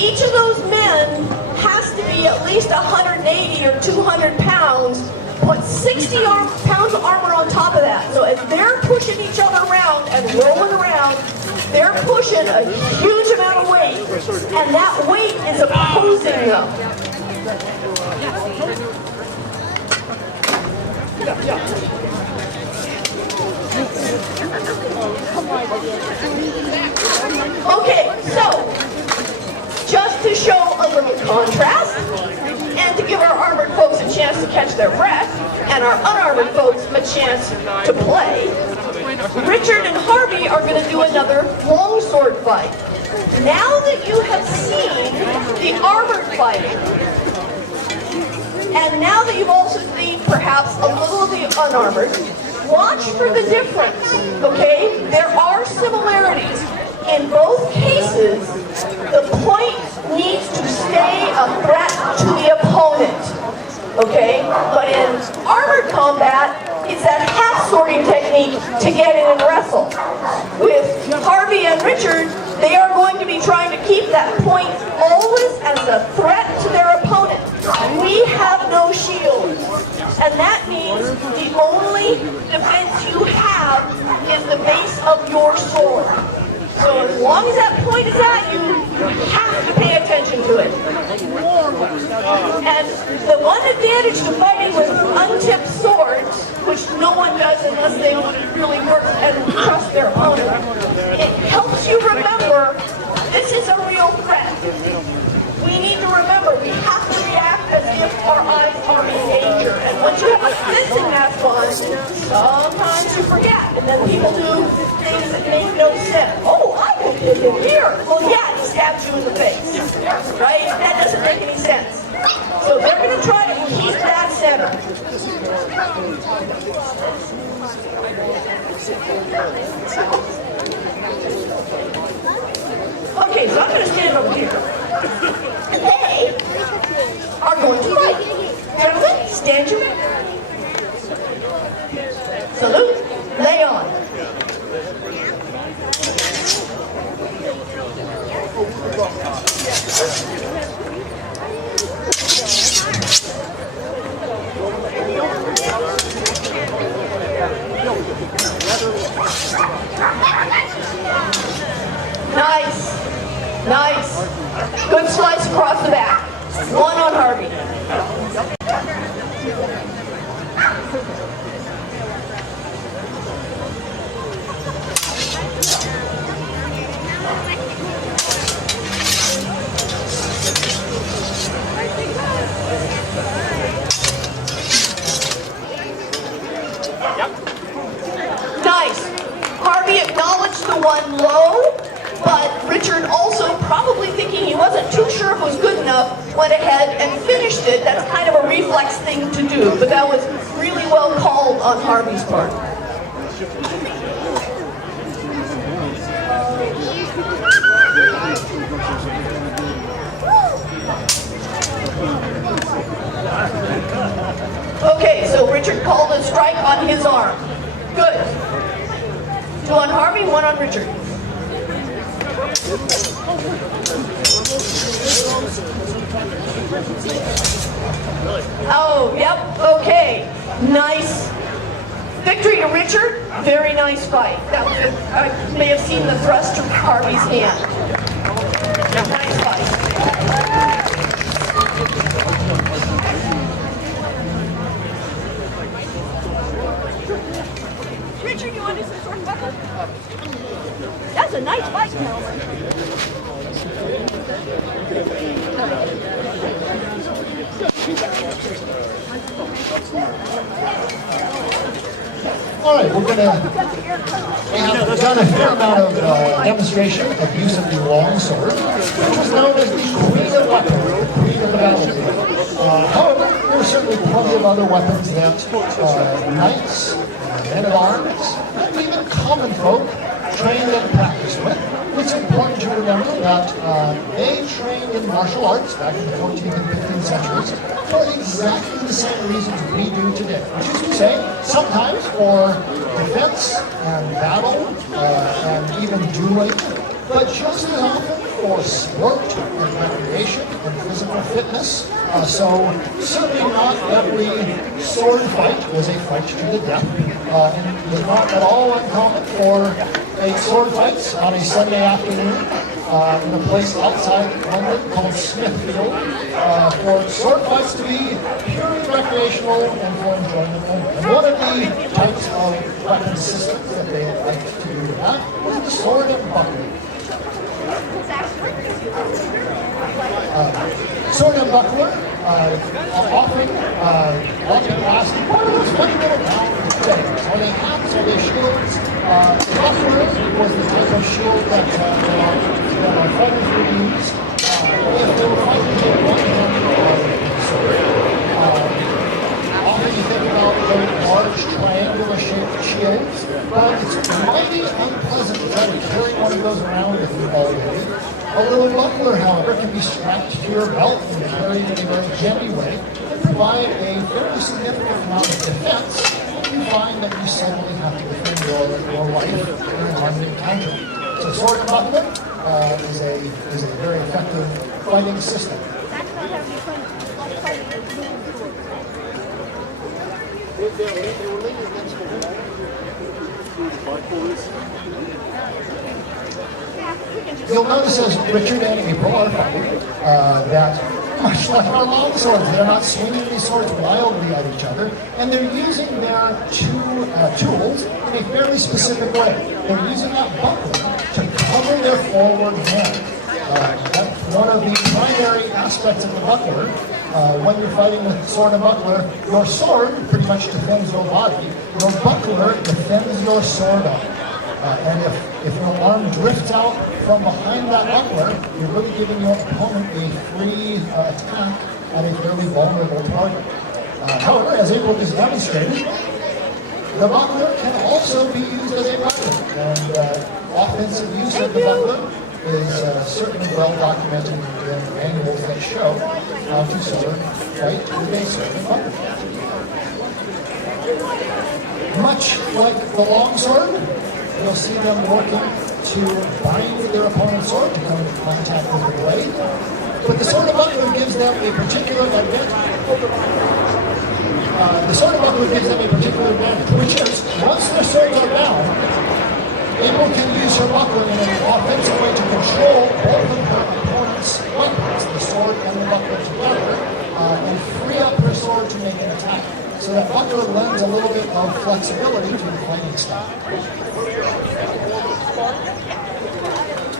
each of those men has to be at least 180 or 200 pounds, put 60 pounds of armor on top of that. So as they're pushing each other around and rolling around, they're pushing a huge amount of weight, and that weight is opposing them. Okay, so just to show a little contrast and to give our armored folks a chance to catch their breath and our unarmored folks a chance to play, Richard and Harvey are going to do another longsword fight. Now that you have seen the armored fighting, and now that you've also seen perhaps a little of the unarmored, watch for the difference, okay? There are similarities. In both cases, the point needs to stay a threat to the opponent, okay? But in armored combat, it's that half-swording technique to get in and wrestle. With Harvey and Richard, they are going to be trying to keep that point always as a threat to their opponent. We have no shield, and that means the only defense you have is the base of your sword. So as long as that point is at you, you have to pay attention to it. And the one advantage to fighting with untipped swords, which no one does unless they really work and trust their opponent, it helps you remember this is a real threat. We need to remember we have to react as if our eyes are in danger. And once you have a fencing mask on, sometimes you forget. And then people do things that make no sense. Oh, I will hit him here. Well, yeah, he stabs you in the face. Right? That doesn't make any sense. So they're going to try to keep that center. Okay, so I'm going to stand over here. And they are going to fight. Gentlemen, stand your ground. Salute. Lay on. Nice. Nice. Good slice across the back. One on Harvey. Nice. Harvey acknowledged the one low, but Richard also, probably thinking he wasn't too sure if it was good enough, went ahead and finished it. That's kind of a reflex thing to do, but that was really well called on Harvey's part. Okay, so Richard called a strike on his arm. Good. Two on Harvey, one on Richard. Oh, yep, okay. Nice. Victory to Richard. Very nice fight. That was I may have seen the thrust from Harvey's hand. Nice fight. Richard, you want to do some sword buckle? That's a nice fight, Calvin. All right, we have done a fair amount of demonstration of use of the long sword, which was known as the queen of weapons, the queen of the battlefield. However, there are certainly plenty of other weapons that knights, men at arms, and even common folk trained and practiced with. It's important to remember that they trained in martial arts back in the 14th and 15th centuries for exactly the same reasons we do today, which is to say, sometimes for defense and battle and even dueling, but just as often for sport and recreation and physical fitness. So certainly not every sword fight was a fight to the death, and it was not at all uncommon for a sword fight on a Sunday afternoon in a place outside London called Smithfield, for sword fights to be purely recreational and for enjoyment only. And one of the types of weapon systems that they liked to do that was the sword and buckler. Sword and buckler often last one of those funny little round things. Are they hats? Are they shields? The buckler was the type of shield that our fighters would use if they were fighting with one hand sword. Often you think about those large triangular-shaped shields, but it's mighty unpleasant to try to carry one of those around with you all day. A little buckler, however, can be strapped to your belt and carried in a very handy way and provide a very significant amount of defense if you find that you suddenly have to defend your life during an armed encounter. So sword and buckler is a very effective fighting system. They were leaning against the wall. You'll notice as Richard and April are fighting that, much like our long swords, they're not swinging these swords wildly at each other, and they're using their tools in a fairly specific way. They're using that buckler to cover their forward hand. That's one of the primary aspects of the buckler. When you're fighting with sword and buckler, your sword pretty much defends your body. Your buckler defends your sword arm. And if your arm drifts out from behind that buckler, you're really giving your opponent a free attack at a fairly vulnerable target. However, as April just demonstrated, the buckler can also be used as a weapon. And offensive use of the buckler is certainly well documented in manuals that show how to sword fight with a sword and buckler. Much like the long sword, you'll see them working to bind their opponent's sword to come into contact with the blade. But the sword and buckler gives them a particular advantage. Which is, once their swords are bound, April can use her buckler in an offensive way to control both of her opponent's weapons, the sword and the buckler together, and free up her sword to make an attack. So that buckler lends a little bit of flexibility to the fighting style.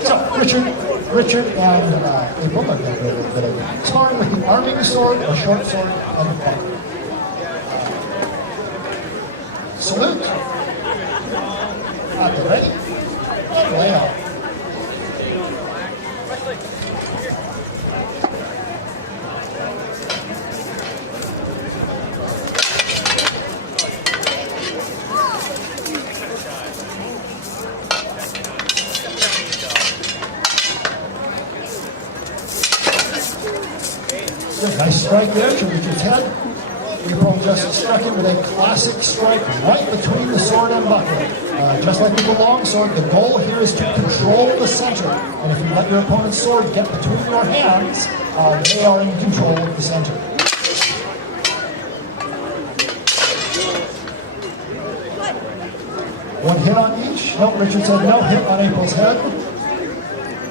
So, Richard and April are going to do a little bit of sparring with the arming sword, a short sword, and a buckler. Salute. At the ready, and lay on. Nice strike there to Richard's head. April just struck him with a classic strike right between the sword and buckler. Just like with the long sword, the goal here is to control the center. And if you let your opponent's sword get between your hands, they are in control of the center. One hit on each. No, Richard said no hit on April's head.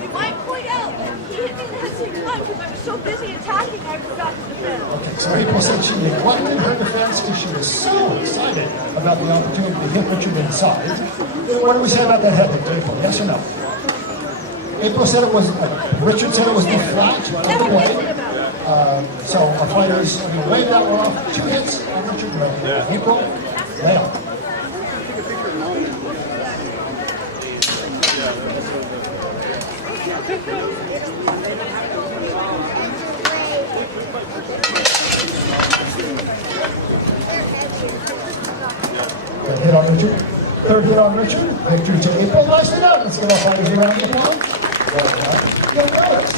You might point out that he hit me in the head 6 times because I was so busy attacking I forgot to defend. Okay, so April said she neglected her defense because she was so excited about the opportunity to hit Richard inside. What do we say about that head hit, April? Yes or no? April said it was, Richard said it was the flat of the blade. So our fighters, we waved that one off. 2 hits on Richard. April, lay off. Good hit on Richard. Third hit on Richard. Victory to April. Nicely done. Let's give our fighters a round of applause. Well done. You'll notice,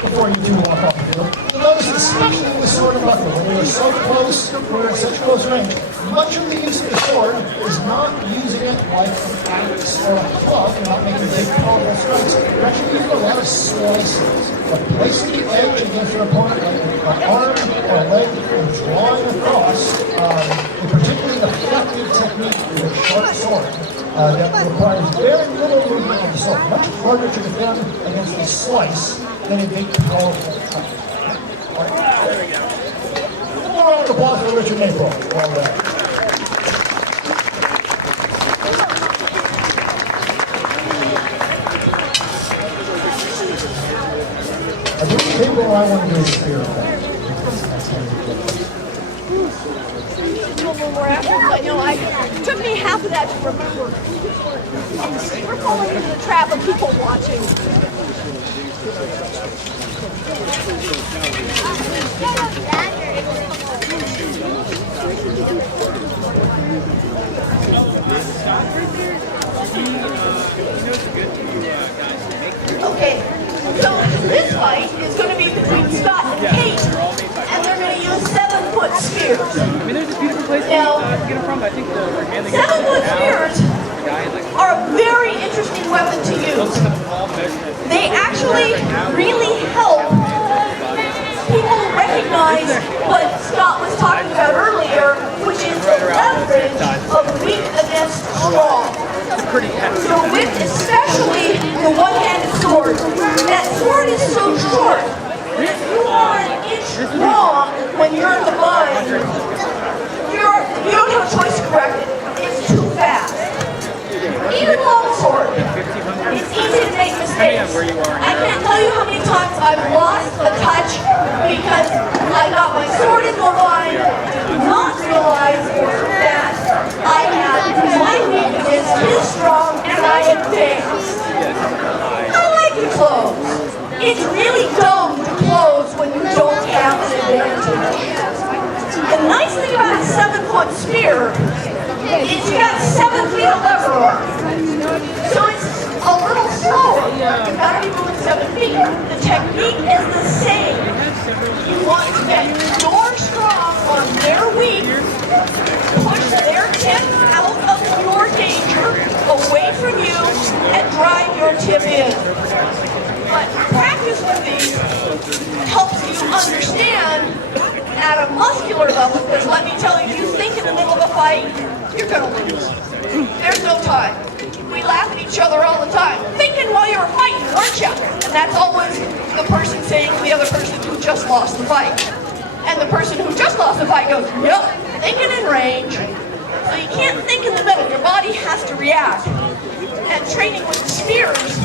before you two walk off the field, you'll notice especially in the sword and buckler, when we are so close, we're at such close range, much of the use of the sword is not using it like an axe or a club, and not making big powerful strikes. You're actually using a lot of slices. But placing the edge against your opponent like an arm or a leg and drawing across, a particularly effective technique with a short sword that requires very little movement of the sword. Much harder to defend against a slice than a big powerful cut. All right. There we go. One more round of applause for Richard and April. Well done. I think April I want to do a spear. A little more after, I know it took me half of that to remember. We're falling into the trap of people watching. Okay, so this fight is going to be between Scott and Kate, and they're going to use 7-foot spears. I mean, there's a beautiful place Now, to get them from, but I think the organic 7-foot spears are a very interesting weapon to use. They actually really help people recognize what Scott was talking about earlier, which is the leverage of weak against strong. So with especially the one-handed sword, that sword is so short that if you are an inch long when you're in the bind, you don't have a choice to correct it. It's too fast. Even longsword, it's easy to make mistakes. I can't tell you how many times I've lost a touch because I got my sword in the line, did not realize that I had my weakness, his strong, and I advanced. I like to close. It's really dumb to close when you don't have an advantage. The nice thing about a 7-foot spear is you got 7 feet of lever arm. So it's a little slower. You've got to be moving 7 feet. The technique is the same. You want to get your strong on their weak, push their tip out of your danger, away from you, and drive your tip in. But practice with these helps you understand at a muscular level, because let me tell you, if you think in the middle of a fight, you're going to lose. There's no time. We laugh at each other all the time. Thinking while you were fighting, weren't you? And that's always the person saying to the other person who just lost the fight. And the person who just lost the fight goes, yep, thinking in range. So you can't think in the middle. Your body has to react. And training with spears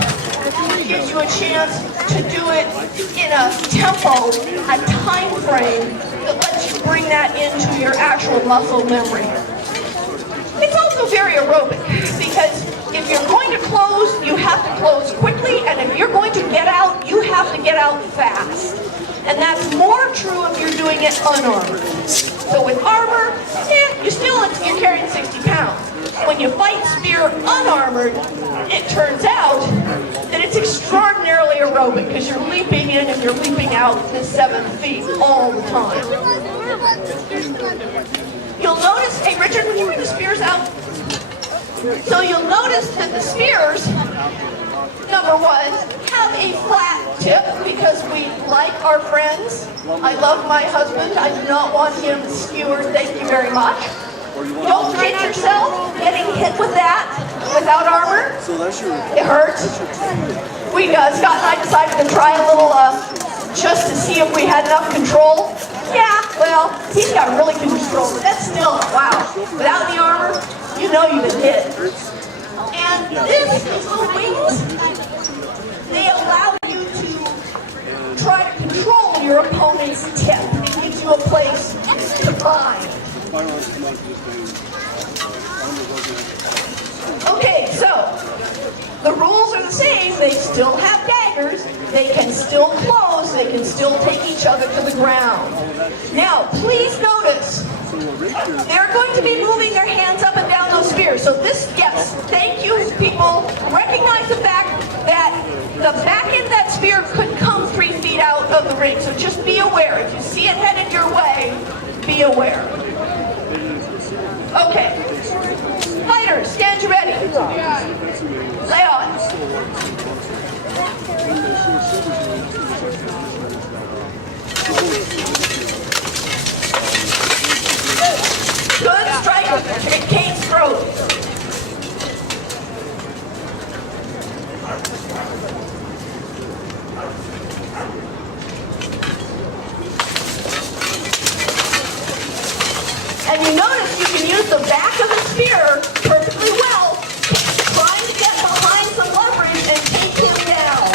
gives you a chance to do it in a tempo, a time frame that lets you bring that into your actual muscle memory. It's also very aerobic because if you're going to close, you have to close quickly, and if you're going to get out, you have to get out fast. And that's more true if you're doing it unarmored. So with armor, you're carrying 60 pounds. When you fight spear unarmored, it turns out that it's extraordinarily aerobic because you're leaping in and you're leaping out to 7 feet all the time. You'll notice, hey Richard, would you bring the spears out? So you'll notice that the spears, number one, have a flat tip because we like our friends. I love my husband. I do not want him skewered. Thank you very much. Don't hit yourself getting hit with that without armor. It hurts. Scott and I decided to try a little just to see if we had enough control. Yeah, well, he's got really good control, but that's still, wow. Without the armor, you know you've been hit. And these little wings, they allow you to try to control your opponent's tip. It gives you a place to bind. Okay, so the rules are the same. they still have daggers, they can still close, they can still take each other to the ground. Now, please notice, they're going to be moving their hands up and down those spears. So this, yes, thank you, people. Recognize the fact that the back end of that spear could come 3 feet out of the ring. So just be aware. If you see it headed your way, be aware. Okay. Fighters, stand you ready. Lay on. Good strike at Kate's throat. And you notice you can use the back of the spear perfectly well, trying to get behind some leverage and take him down.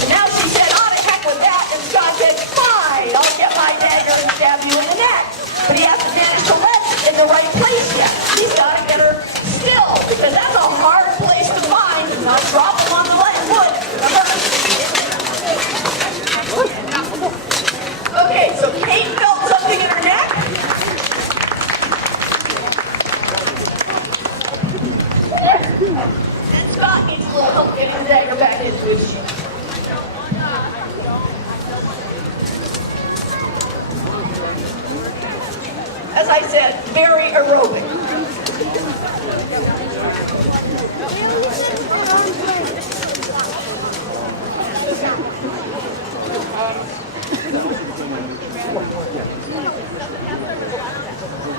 And now she said, oh, to heck with that, and Scott said, fine, I'll get my dagger and stab you in the neck. But he has to manage to let in the right place yet. He's got to get her still, because that's a hard place to find, and not drop him on the left foot. Okay, so Kate felt something in her neck. And Scott needs a little help getting the dagger back into his sheath. As I said, very aerobic.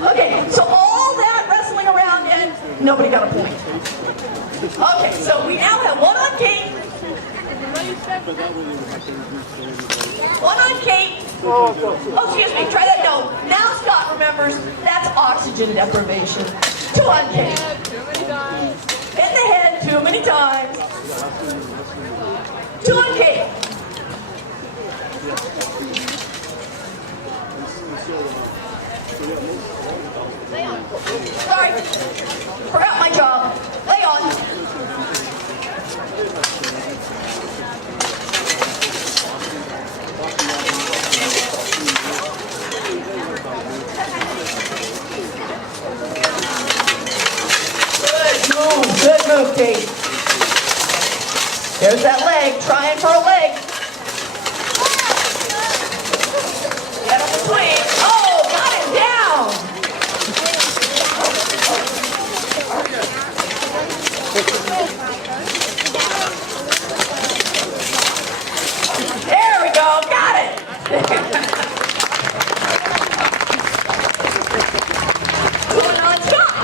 Okay, so all that wrestling around and nobody got a point. Okay, so we now have one on Kate. One on Kate. Oh, excuse me, try that note. Now Scott remembers that's oxygen deprivation. 2 on Kate. Hit the head too many times. 2 on Kate. Sorry, forgot my job. Lay on. Good move, Kate. There's that leg, trying for a leg. Get him the swing. Oh, got him down. There we go, got it. Moving on, Scott.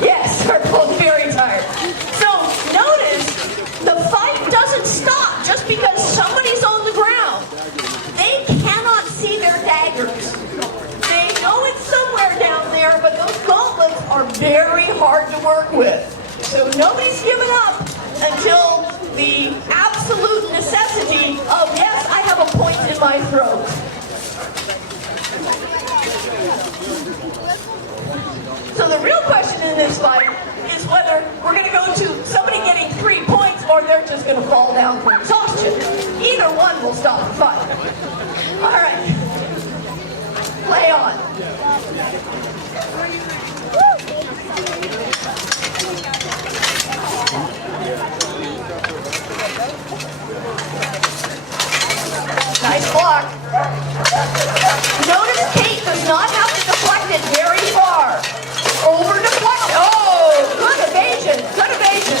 Yes, we're both very tired. So notice the fight doesn't stop just because somebody's on the ground. They cannot see their daggers. They know it's somewhere down there, but those gauntlets are very hard to work with. So nobody's giving up until the absolute necessity of, yes, I have a point in my throat. So the real question in this fight is whether we're going to go to somebody getting 3 points or they're just going to fall down from exhaustion. Either one will stop the fight. All right. Lay on. Nice block. Notice Kate does not have to deflect it very far. Over deflect. Oh, good evasion. Good evasion.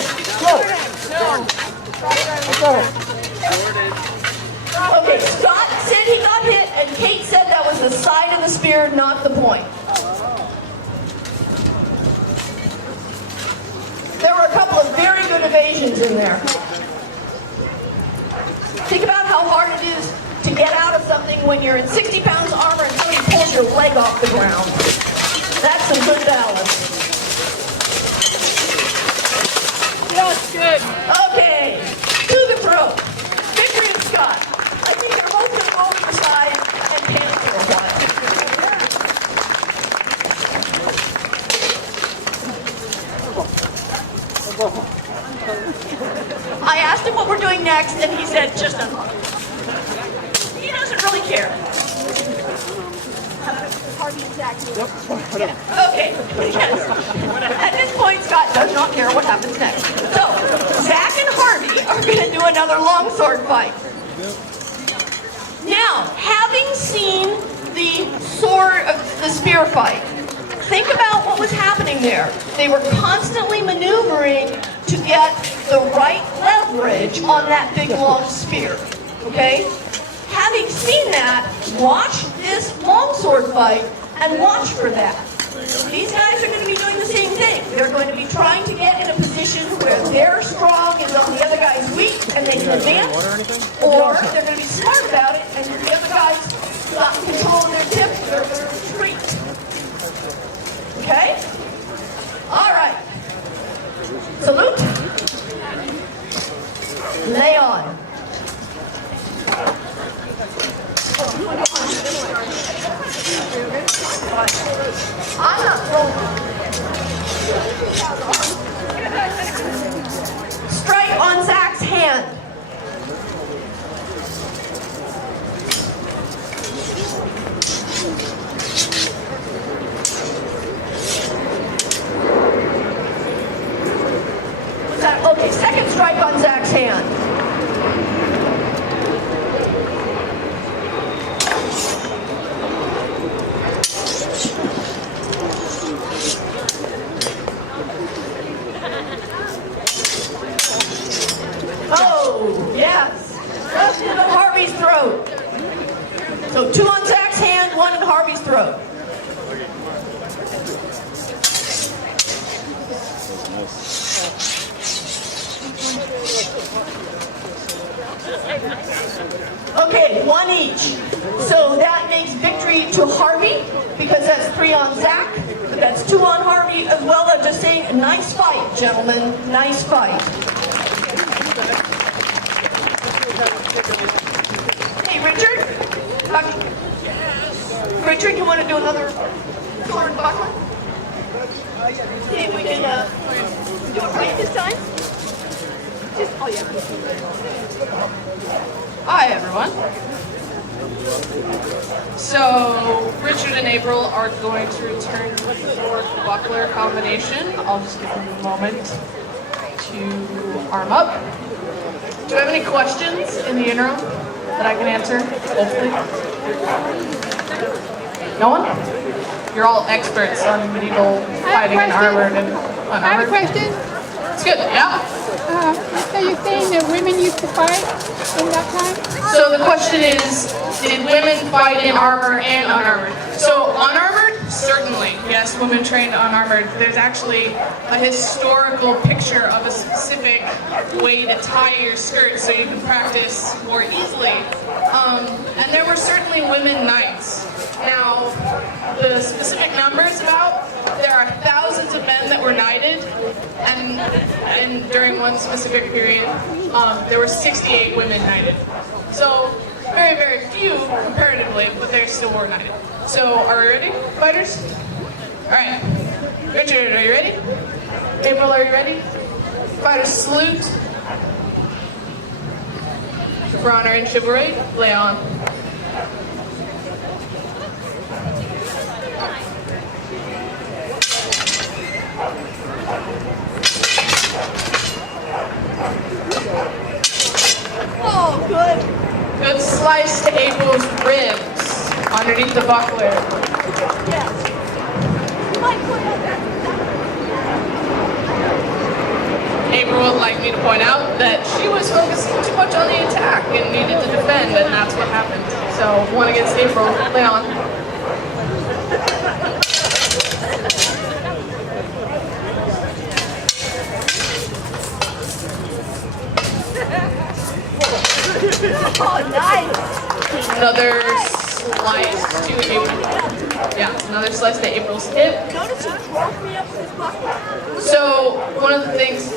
Okay, Scott said he got hit, and Kate said that was the side of the spear, not the point. There were a couple of very good evasions in there. Think about how hard it is to get out of something when you're in 60 pounds of armor and somebody pulls your leg off the ground. That's some good balance. Yes, good. Okay, to the throat. Victory and Scott. I think they're both going to go over the side and pant for a while. I asked him what we're doing next, and he said, just unlock. He doesn't really care. Okay. Yes. At this point, Scott does not care what happens next. So, Zach and Harvey are going to do another longsword fight. Now, having seen the spear fight, think about what was happening there. They were constantly maneuvering to get the right leverage on that big long spear. Okay? Having seen that, watch this longsword fight and watch for that. These guys are going to be doing the same thing. They're going to be trying to get in a position where they're strong and the other guy's weak and they can advance, or they're going to be smart about it and the other guy's got control of their tip, they're going to retreat. Okay? All right. Salute. Lay on. I'm not throwing. Strike on Zach's hand. Okay, second strike on Zach's hand. Oh, yes. Left in Harvey's throat. So 2 on Zach's hand, 1 in Harvey's throat. Okay, 1 each. So that makes victory to Harvey, because that's 3 on Zach. But that's 2 on Harvey as well. I'm just saying, nice fight, gentlemen. Nice fight. Hey, Richard? Richard, you want to do another sword and buckler? See if we can do it right this time? Oh, yeah. Hi, everyone. So, Richard and April are going to return to the sword buckler combination. I'll just give them a moment to arm up. Do I have any questions in the interim that I can answer, hopefully? No one? You're all experts on medieval fighting and armored and unarmored. I have a question. It's good, yeah? So you're saying that women used to fight in that time? So the question is, did women fight in armor and unarmored? So unarmored, certainly. Yes, women trained unarmored. There's actually a historical picture of a specific way to tie your skirt so you can practice more easily. And there were certainly women knights. Now, the specific numbers about, there are thousands of men that were knighted, and during one specific period, there were 68 women knighted. So, very, very few comparatively, but there still were knighted. So, are we ready, fighters? Alright. Richard, are you ready? April, are you ready? Fighters, salute. For honor and chivalry, lay on. Oh, good. Good slice to April's ribs underneath the buckler. Yes. April would like me to point out that she was focusing too much on the attack and needed to defend, and that's what happened. So, 1 against April. Lay on. Oh, nice. Another slice to April. Yeah, another slice to April's hip. Notice you broke me up this buckler. So, one of the things,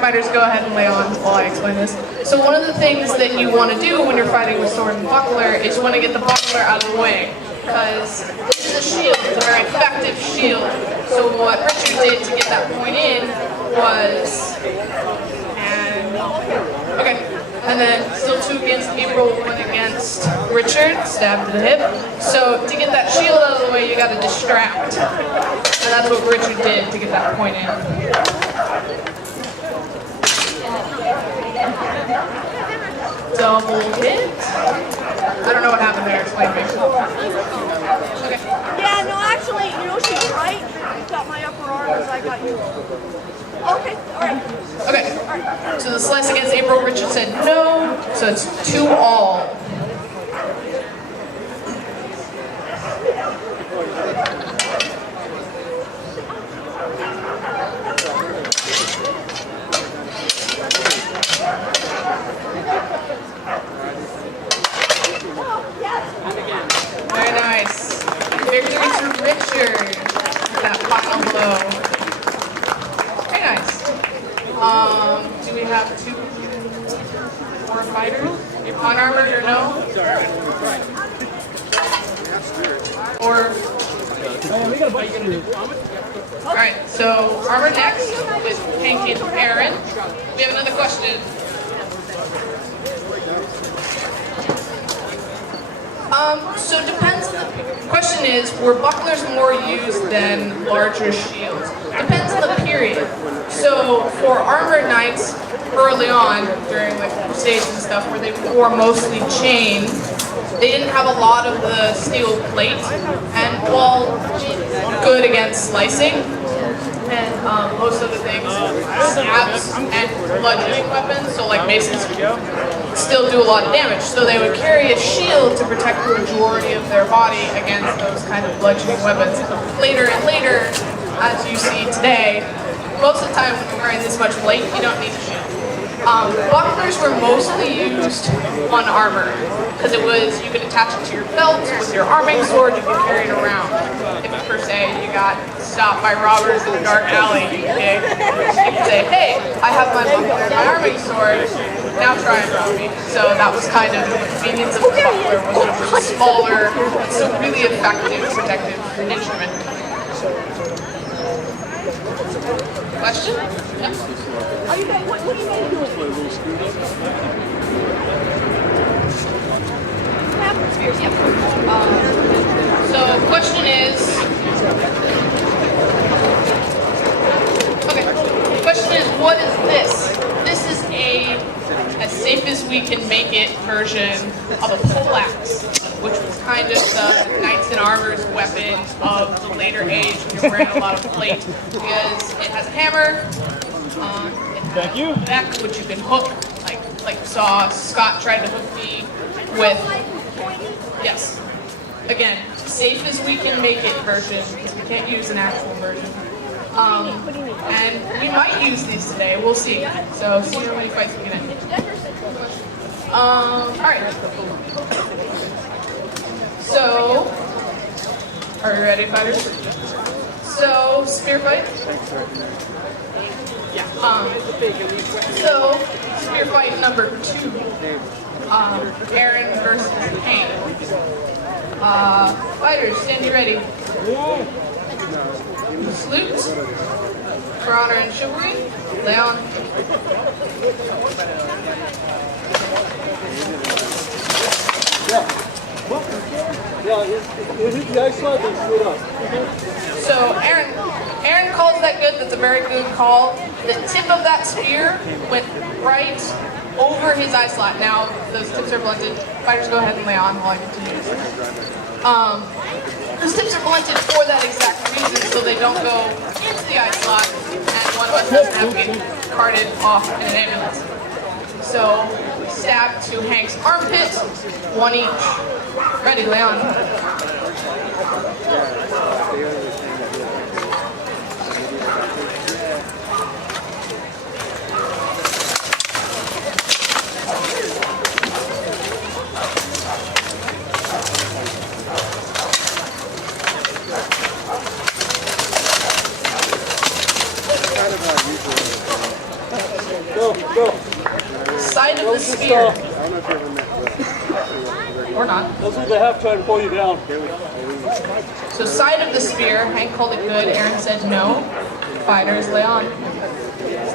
fighters, go ahead and lay on while I explain this. So one of the things that you want to do when you're fighting with sword and buckler is you want to get the buckler out of the way, because this is a shield, it's a very effective shield. So what Richard did to get that point in was And, okay. And then still 2 against April, 1 against Richard, stab to the hip. So to get that shield out of the way, you gotta distract. And that's what Richard did to get that point in. Double hit. I don't know what happened there, explain to me. Okay. Yeah, no, actually, you know, she's right. You got my upper arm as I got you. Okay, all right. Okay, so the slice against April, Richard said no, so it's 2-all. Very nice. Victory to Richard. That final blow. Very nice. Do we have 2 more fighters? Unarmored or no? Or alright, so armored next with Hank and Aaron. We have another question. So it depends on the question is, were bucklers more used than larger shields? Depends on the period. So for armored knights early on, during like crusades and stuff, where they wore mostly chain, they didn't have a lot of the steel plate, and while good against slicing, and most of the things, stabs and bludgeoning weapons, so like maces, still do a lot of damage. So they would carry a shield to protect the majority of their body against those kind of bludgeoning weapons. Later and later, as you see today, most of the time when you're wearing this much plate, you don't need a shield. Bucklers were mostly used on armor, because it was, you could attach it to your belt with your arming sword, you could carry it around. If per se you got stopped by robbers in a dark alley, okay, you could say, hey, I have my buckler and my arming sword, now try and rob me. So that was kind of the convenience of the buckler, was it was a smaller, so really effective protective instrument. Question? Yeah. Are you guys, what are you guys doing? Spears, yep. So question is, okay, question is, what is this? This is as safe as we can make it version of a poleaxe, which was kind of the knights in armor's weapon of the later age when you're wearing a lot of plate, because it has a hammer, Thank you. Back, which you can hook, like you saw Scott tried to hook me with. Yes. Again, safe as we can make it version, because we can't use an actual version. And we might use these today, we'll see. So see how many fights we get in. Alright. So, are you ready, fighters? So, spear fight. So, spear fight number 2. Aaron versus Hank. Fighters, stand you ready. Salute. For honor and chivalry. Leon. So Aaron calls that good. That's a very good call. The tip of that spear went right over his eye slot. Now those tips are blunted. Fighters, go ahead and lay on while I continue. Those tips are blunted for that exact reason, so they don't go into the eye slot, and one of us doesn't have to get carted off in an ambulance. So stab to Hank's armpit, 1 each. Ready, Leon. Go. Side of the spear. Or not. That's what they have trying to pull you down. So side of the spear, Hank called it good, Aaron said no. Fighters, lay on.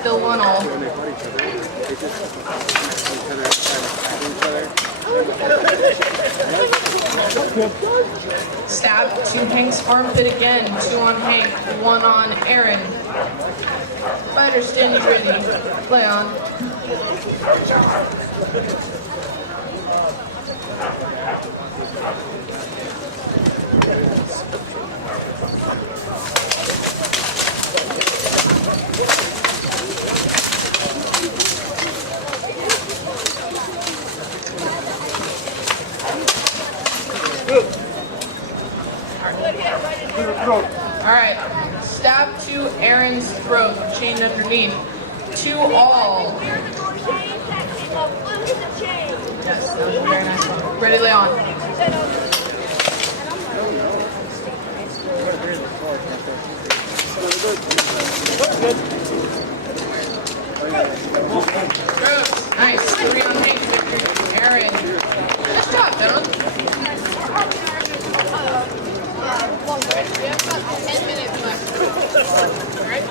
kill one all. Stab to Hank's armpit again. 2 on Hank, 1 on Aaron. Fighter, stand you ready. Play on. Alright, stab to Aaron's throat, chained underneath. 2 all. Yes, that was a very nice one. Ready, lay on. Gross. Nice. 3 on Hank, victory to Aaron. Nice job, gentlemen. We have about 10 minutes left. Alright?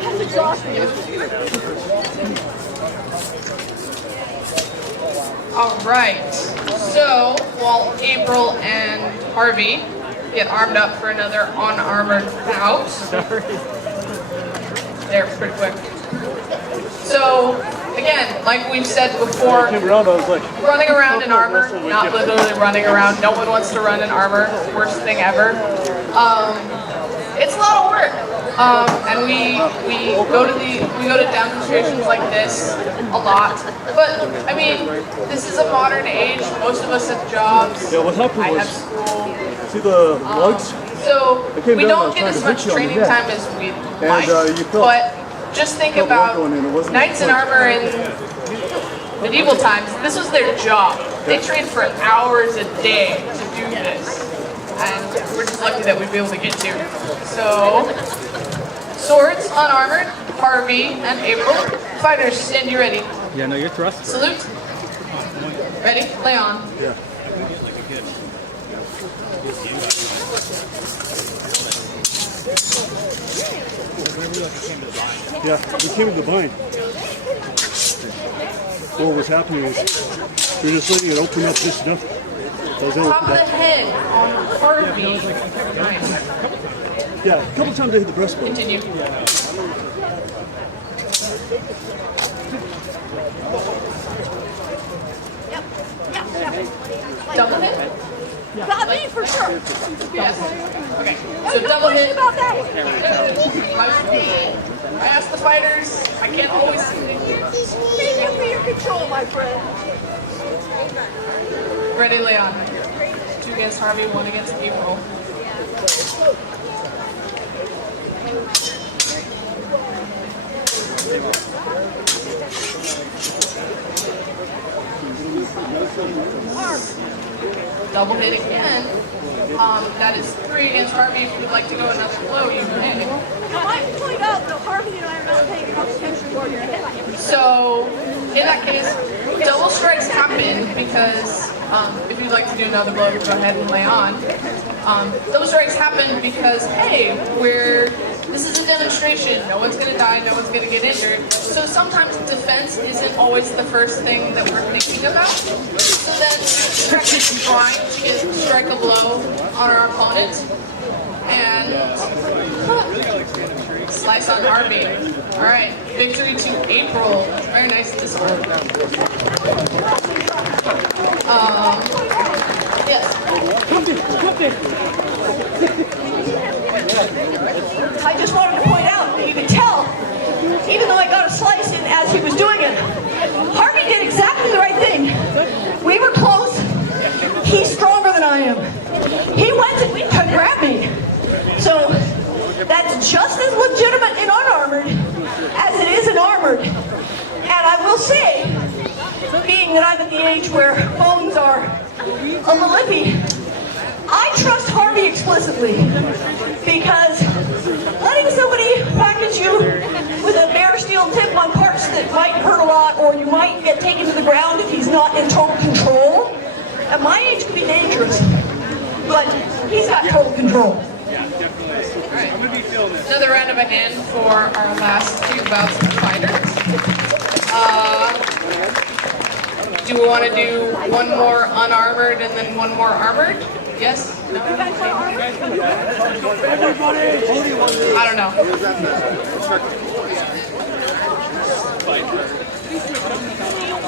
That's exhausting. Alright. So, while April and Harvey get armed up for another unarmored bout. They're pretty quick. So, again, like we've said before, running around in armor, not literally running around. No one wants to run in armor. Worst thing ever. It's a lot of work. And we go to demonstrations like this a lot. But I mean, this is a modern age. Most of us have jobs. Yeah, what happened I was, have school. see the lugs? So came we down, I don't was get trying as to much hit you on the training head. time as we'd like. You felt- But just think felt blood about going in, it wasn't knights in much. armor in medieval times. This was their job. They trained for hours a day to do this. And we're just lucky that we'd be able to get to. So, swords unarmored, Harvey and April. Fighters, stand you ready. Yeah, no, you're thrusting. Salute. Ready? Lay on. Yeah. Yeah, we came to the bind. What was happening is we were just letting it open up just enough. Top of the head on Harvey. Nice. Yeah, a couple times I hit the breastplate. Continue. Double hit? Got me for sure. Yes. Okay. So No double question hit. about that. I asked the fighters. I can't always. Thank you for your control, my friend. Ready, Leon. 2 against Harvey, 1 against April. Double hit again. That is 3 against Harvey. If you'd like to go another blow, you may. I might point out that Harvey and I are not paying enough attention to our head. So, in that case, double strikes happen because if you'd like to do another blow, go ahead and lay on. Double strikes happen because, hey, this is a demonstration. No one's going to die. No one's going to get injured. So sometimes defense isn't always the first thing that we're thinking about. So then we're actually trying to strike a blow on our opponent. And slice on Harvey. All right, victory to April. Very nice this one. Yes. I just wanted to point out that you could tell, even though I got a slice in as he was doing it, Harvey did exactly the right thing. We were close. He's stronger than I am. He went to grab me. So that's just as legitimate in unarmored as it is in armored. And I will say, being that I'm at the age where bones are a little iffy, I trust Harvey explicitly because letting somebody whack at you with a bare steel tip on parts that might hurt a lot, or you might get taken to the ground if he's not in total control, at my age can be dangerous, but he's got total control. All right. Another round of a hand for our last two bouts of fighters. Do we want to do one more unarmored and then one more armored? Yes? No? I don't know.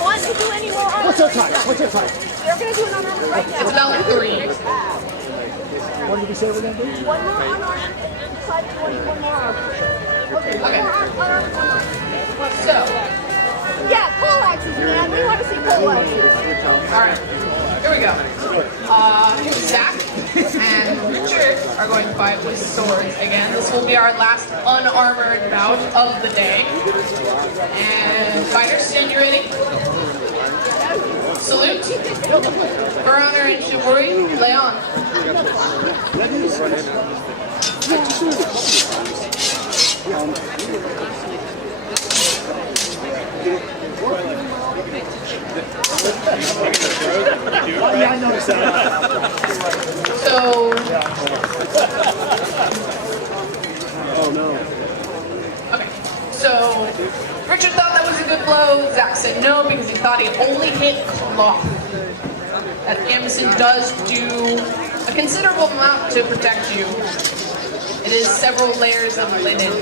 Want to do any more What's our time? What's our time? We're going to do an unarmed right now. It's about 3. What did we say we're going to do? One more unarmed. Decide if you want to do one more armed. Okay. Okay. Unarmed, unarmed. So, Yeah, pole axes, man. We want to see pole axes. alright. Here we go. Zach and Richard are going to fight with swords again. This will be our last unarmored bout of the day. And fighters, stand you ready? Salute. For honor and chivalry, lay on. Yeah, I noticed that. So, Oh no. okay. So, Richard thought that was a good blow. Zach said no because he thought he only hit cloth. That gambeson does do a considerable amount to protect you. It is several layers of linen.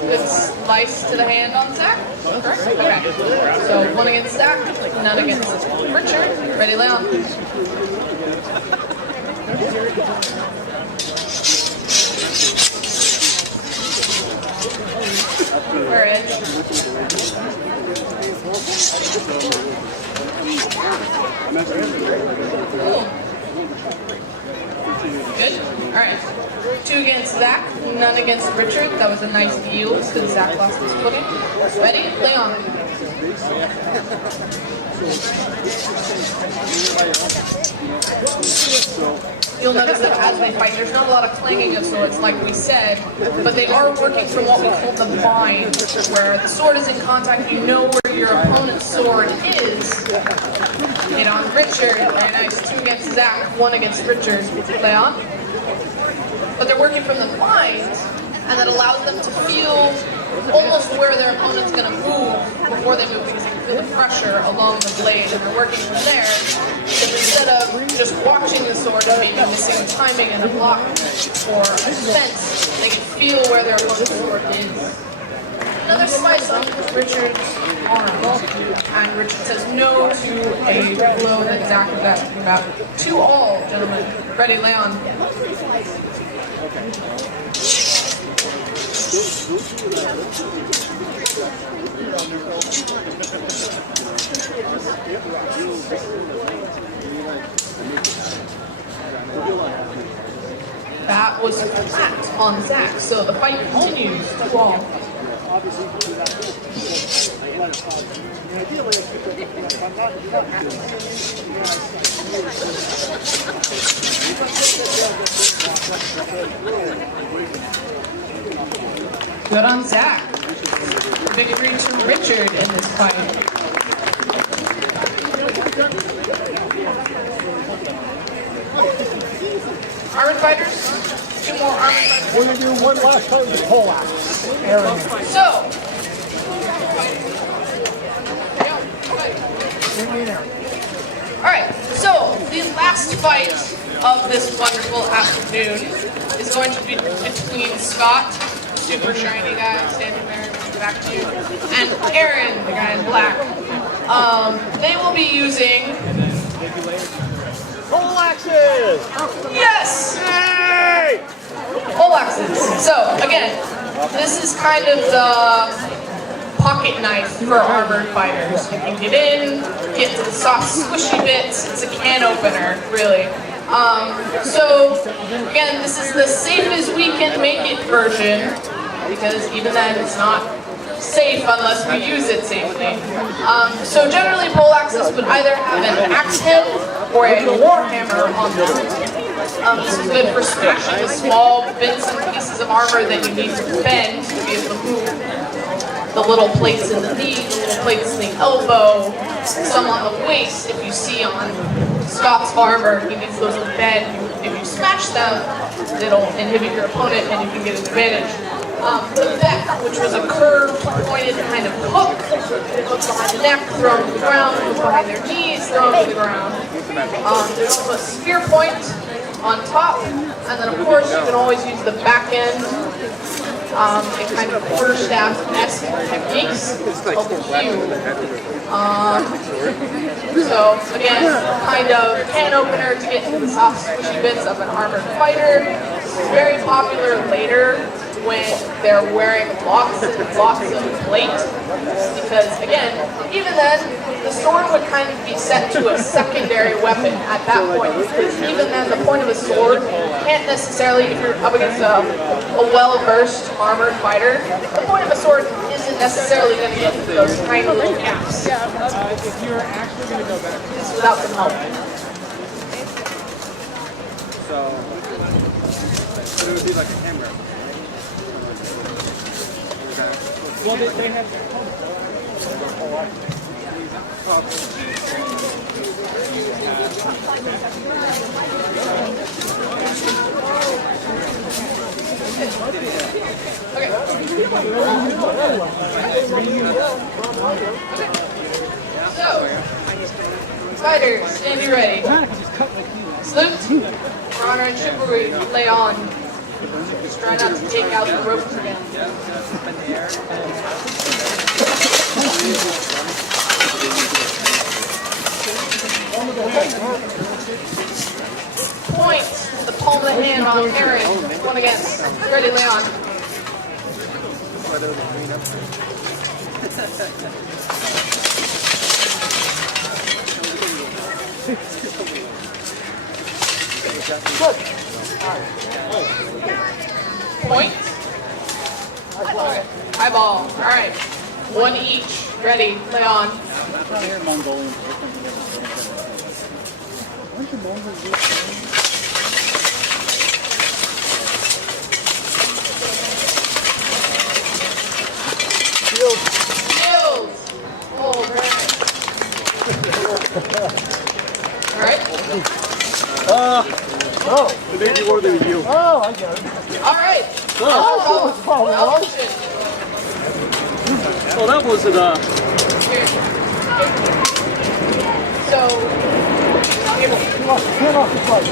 Good slice to the hand on Zach. Correct? Okay. So one against Zach, none against Richard. Ready, Leon? Where is? Good. All right. 2 against Zach, none against Richard. That was a nice yield because Zach lost his footing. Ready? Leon. You'll notice that as they fight, there's not a lot of clanging of swords like we said, but they are working from what we call the bind, where the sword is in contact, you know where your opponent's sword is. Hit on Richard, very nice. 2 against Zach, 1 against Richard. Leon. But they're working from the bind, and that allows them to feel almost where their opponent's going to move before they move, because they can feel the pressure along the blade, and they're working from there. Because instead of just watching the sword and maybe missing timing in a block or a defense, they can feel where their opponent's sword is. Another slice on Richard's arm, and Richard says no to a blow that Zach was asking about. 2-all, gentlemen. Ready, Leon. That was flat on Zach, so the fight continues. 2-all. Good on Zach. Victory to Richard in this fight. Armored fighters? 2 more armored fighters. We're going to do one last fight with the pole axe. Aaron. So, alright, so the last fight of this wonderful afternoon is going to be between Scott, super shiny guy standing there, back to you, and Aaron, the guy in black. They will be using Pole axes! yes! Hey! Pole axes. So, again, this is kind of the pocket knife for armored fighters. You can get in, get to the soft squishy bits. It's a can opener, really. So, again, this is the safe as we can make it version, because even then it's not safe unless we use it safely. So generally pole axes would either have an axe head or a war hammer on them. This is good for smashing the small bits and pieces of armor that you need to bend to be able to move. The little plates in the knee, the little plates in the elbow, some on the waist. If you see on Scott's armor, he needs those to bend. If you smash them, it'll inhibit your opponent and you can get an advantage. The beck, which was a curved, pointed kind of hook, goes behind the neck, thrown to the ground, goes behind their knees, thrown to the ground. There's also a spear point on top, and then of course you can always use the back end in kind of quarterstaff-esque techniques called the cue. So again, kind of can opener to get into the soft squishy bits of an armored fighter. This is very popular later when they're wearing blocks and blocks of plate, because again, even then, the sword would kind of be set to a secondary weapon at that point, because even then, the point of a sword can't necessarily, if you're up against a well-versed armored fighter, the point of a sword isn't necessarily going to get into those tiny little gaps. If you're actually going to go back, It's without some help. so it would be like a camera. Well, they have So, fighters, stand you ready. Salute. For honor and chivalry, lay on. Just try not to take out the ropes again. Point the palm of the hand on Aaron. One against. Ready, lay on. Point. Eyeball. All right. One each. Ready. Lay on. Shields. Oh, very nice. All right. The baby more than you. Oh, I get it. All right. Motion. Oh, that wasn't Here. So, Turn off the fight.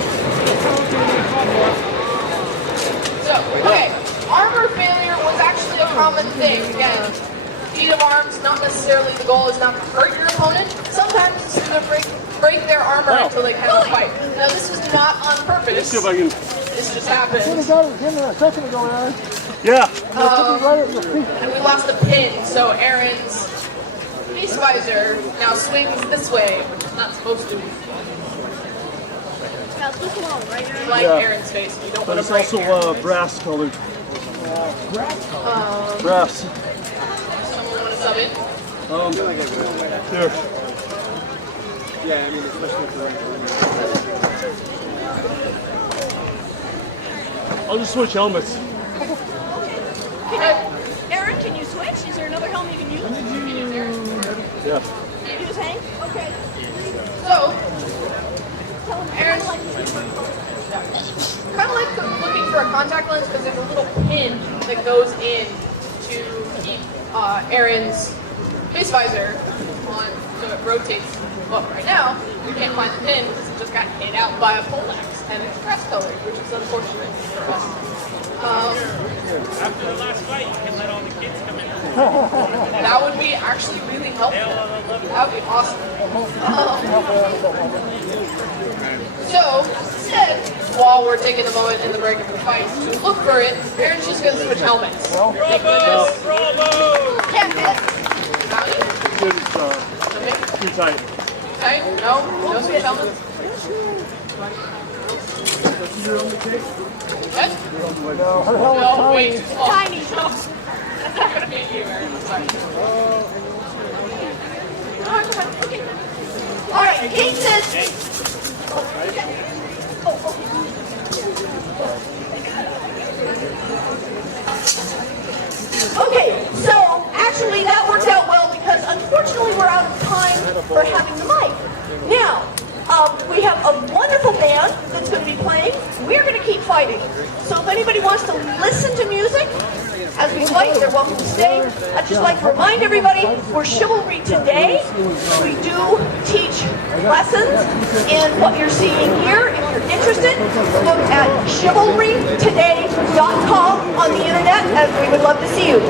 okay. Armor failure was actually a common thing. Again, feat of arms, not necessarily the goal is not to hurt your opponent. Sometimes it's to break their armor until they cannot fight. Now, this is not on purpose. Let's see if I can. This just happened. Should have got it in there a second ago, Aaron. Yeah. Right at your feet. And we lost a pin, so Aaron's face visor now swings this way, which is not supposed to. You like Aaron's face, you don't But want it's to break also Aaron's. brass colored. Brass. Someone want to sub in? Here. yeah, I mean, especially I'll just switch helmets. Aaron, can you switch? Is there another helmet you can use? You can use Aaron. Yeah. Use Hank? Okay. So, Aaron's kind of like looking for a contact lens because there's a little pin that goes in to keep Aaron's face visor on so it rotates. Well, right now, we can't find the pin because it just got hit out by a poleaxe and it's grass colored, which is unfortunate for us. After the last fight, you can let all the kids come in. That would be actually really helpful. That would be awesome. So, instead, while we're taking a moment in the break of the fight to look for it, Aaron's just going to switch helmets. Thank goodness. Bravo! Can't fit. Howdy. It's too tight. Okay, no switch helmets. What? No, wait, too small. Tiny. That's not going to be you, Aaron. Sorry. All right, Kate says. for having the mic. Now, we have a wonderful band that's going to be playing. We're going to keep fighting. So if anybody wants to listen to music as we fight, they're welcome to stay. I'd just like to remind everybody, we're Chivalry Today. We do teach lessons in what you're seeing here. If you're interested, look at chivalrytoday.com on the internet, and we would love to see you.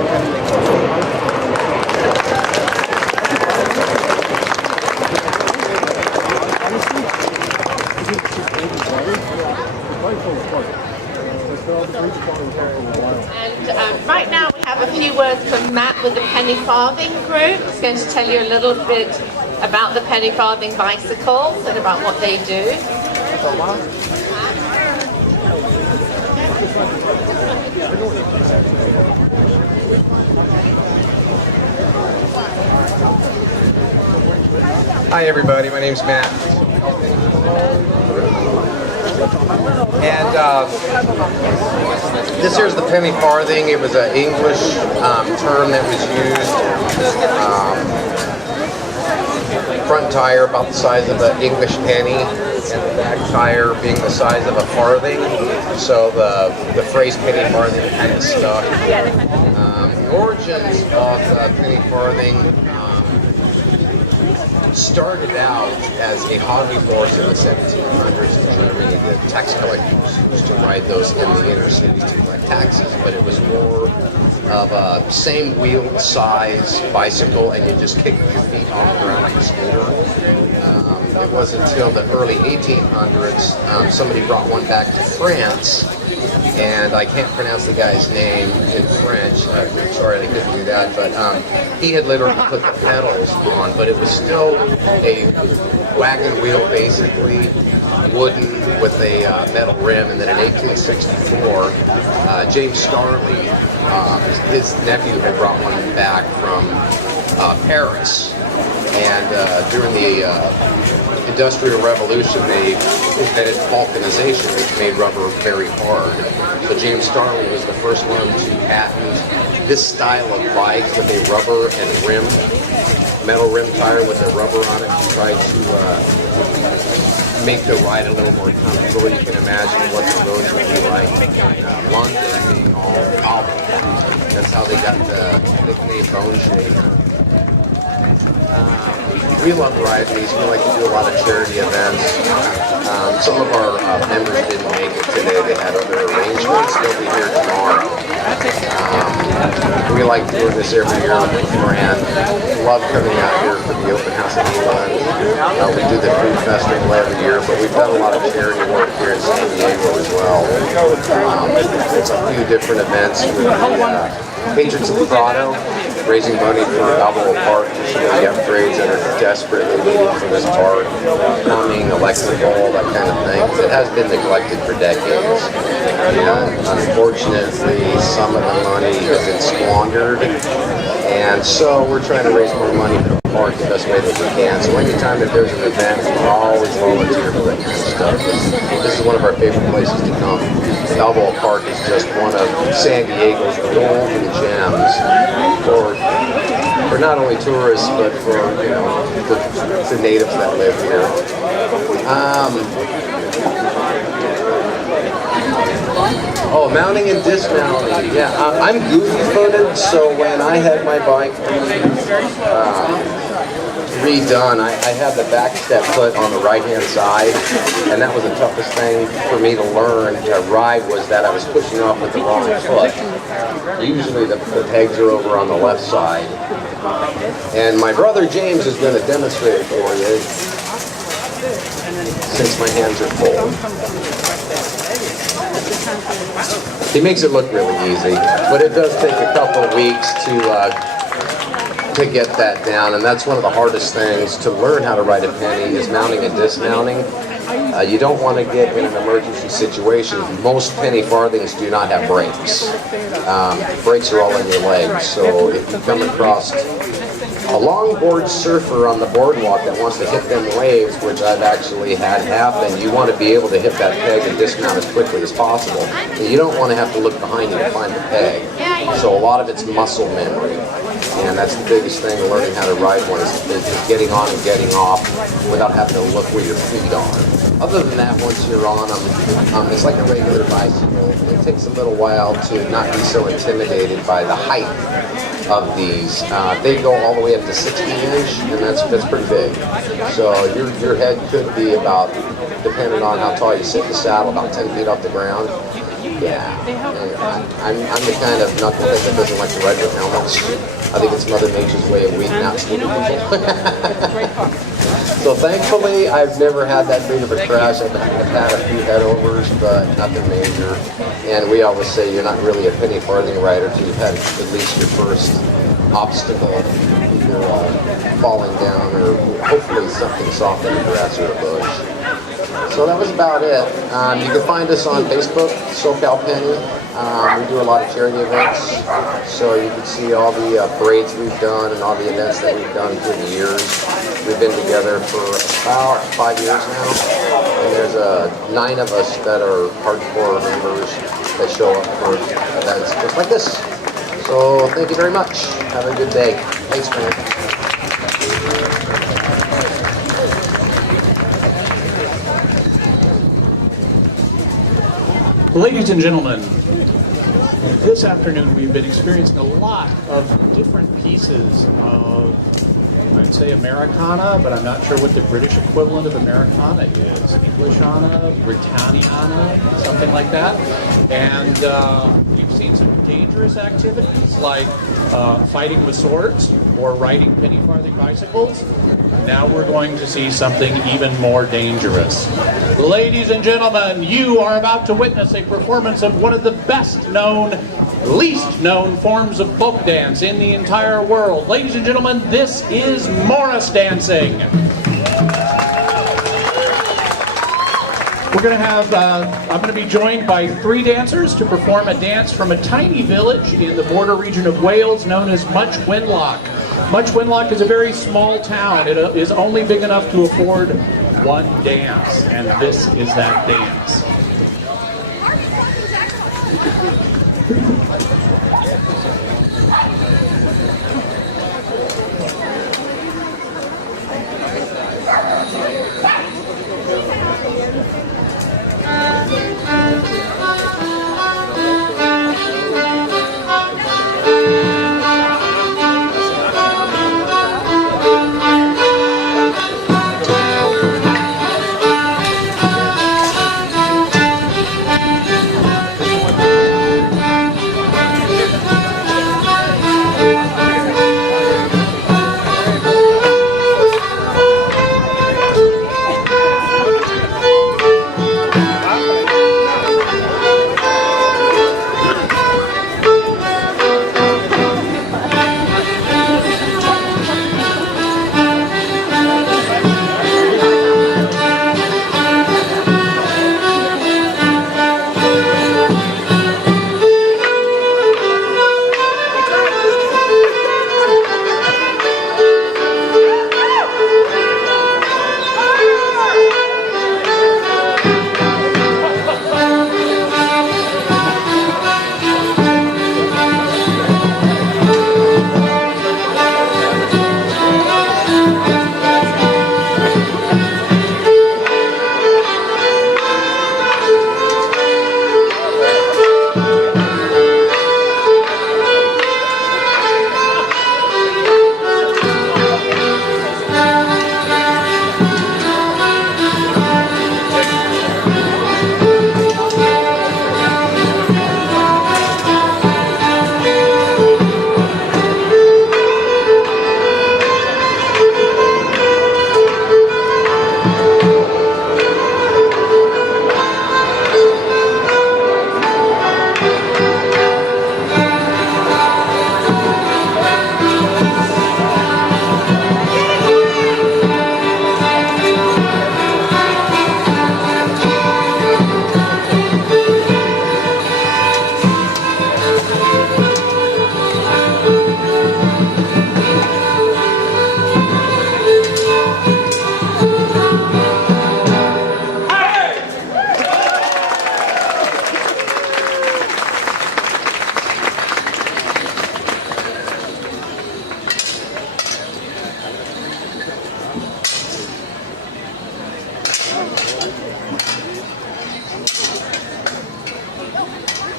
And right now we have a few words from Matt with the Penny Farthing group. He's going to tell you a little bit about the Penny Farthing bicycles and about what they do. Hi everybody, my name's Matt. And this here's the penny farthing. It was an English term that was used. Front tire about the size of an English penny, and the back tire being the size of a farthing. So the phrase penny farthing kind of stuck. The origins of penny farthing started out as a hobby horse in the 1700s in Germany. The tax collectors used to ride those in the inner cities to collect taxes, but it was more of a same wheel size bicycle, and you just kicked your feet on the ground like a scooter. It wasn't until the early 1800s somebody brought one back to France, and I can't pronounce the guy's name in French. I'm sorry I couldn't do that, but he had literally put the pedals on, but it was still a wagon wheel, basically wooden with a metal rim. And then in 1864, James Starley, his nephew, had brought one back from Paris, and during the Industrial Revolution, they invented vulcanization, which made rubber very hard. So James Starley was the first one to patent this style of bike with a rubber and rim, metal rim tire with a rubber on it, to try to make the ride a little more comfortable. You can imagine what the roads would be like in London, being all cobbled. That's how they got the nickname Bone Shaker. We love riding these. We like to do a lot of charity events. Some of our members didn't make it today. They had other arrangements. They'll be here tomorrow. We like doing this every year with Fran. Love coming out here for the open house in England. We do the food festival every year, but we've done a lot of charity work here in San Diego as well. It's a few different events with patrons of the Prado, raising money for Balboa Park, just for the upgrades that are desperately needed for this park, plumbing, electrical, that kind of thing. It has been neglected for decades, and unfortunately some of the money has been squandered, and so we're trying to raise more money for the park the best way that we can. So anytime that there's an event, we're always volunteer for that kind of stuff. This is one of our favorite places to come. Balboa Park is just one of San Diego's golden gems for not only tourists, but for the natives that live here. Mounting and dismounting. Yeah, I'm goofy-footed, so when I had my bike redone, I had the back step foot on the right-hand side, and that was the toughest thing for me to learn to ride, was that I was pushing off with the wrong foot. Usually the pegs are over on the left side. And my brother James is going to demonstrate it for you, since my hands are full. He makes it look really easy, but it does take a couple weeks to get that down, and that's one of the hardest things to learn how to ride a penny, is mounting and dismounting. You don't want to get in an emergency situation. Most penny farthings do not have brakes. Brakes are all in your legs, so if you come across a longboard surfer on the boardwalk that wants to hit them waves, which I've actually had happen, you want to be able to hit that peg and dismount as quickly as possible. And you don't want to have to look behind you to find the peg. So a lot of it's muscle memory. And that's the biggest thing of learning how to ride one is getting on and getting off without having to look where your feet are. Other than that, once you're on them, it's like a regular bicycle. It takes a little while to not be so intimidated by the height of these. They go all the way up to 60-inch, and that's pretty big. So your head could be about, depending on how tall you sit in the saddle, about 10 feet off the ground. Yeah, I'm the kind of knucklehead that doesn't like to ride with helmets. I think it's Mother Nature's way of weeding out stupid people. So thankfully, I've never had that big of a crash. I've had a few headovers, but nothing major. And we always say you're not really a penny farthing rider until you've had at least your first obstacle, either falling down or hopefully something soft in the grass or a bush. So that was about it. You can find us on Facebook, SoCal Penny. We do a lot of charity events, so you can see all the parades we've done and all the events that we've done through the years. We've been together for about 5 years now, and there's 9 of us that are hardcore members that show up for events just like this. So thank you very much. Have a good day. Thanks, man. Ladies and gentlemen, this afternoon we've been experiencing a lot of different pieces of, I'd say Americana, but I'm not sure what the British equivalent of Americana is. Englishana, Britanniana, something like that. And we've seen some dangerous activities like fighting with swords or riding penny farthing bicycles. Now we're going to see something even more dangerous. Ladies and gentlemen, you are about to witness a performance of one of the best known, least known forms of folk dance in the entire world. Ladies and gentlemen, this is Morris dancing. We're going to have, I'm going to be joined by 3 dancers to perform a dance from a tiny village in the border region of Wales known as Much Wenlock. Much Wenlock is a very small town. It is only big enough to afford one dance, and this is that dance.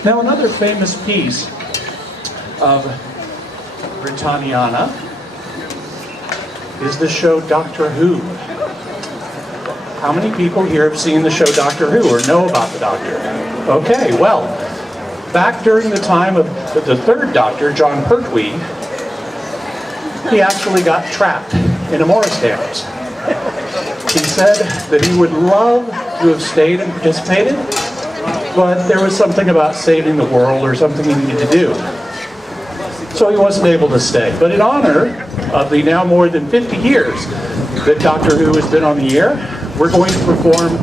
Now, another famous piece of Britanniana is the show Doctor Who. How many people here have seen the show Doctor Who or know about the Doctor? Okay, well, back during the time of the third Doctor, John Pertwee, he actually got trapped in a Morris dance. He said that he would love to have stayed and participated, but there was something about saving the world or something he needed to do. So he wasn't able to stay. But in honor of the now more than 50 years that Doctor Who has been on the air, we're going to perform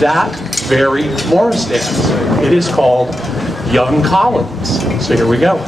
that very Morris dance. It is called Young Collins. So here we go.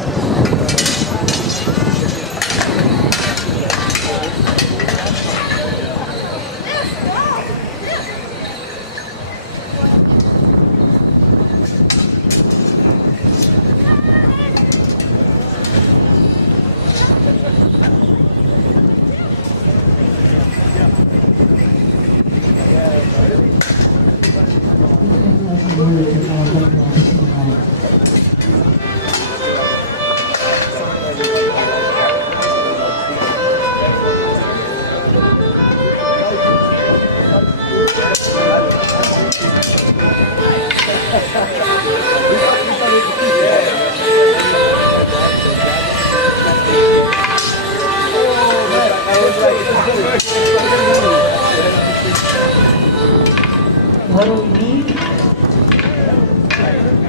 What do we need?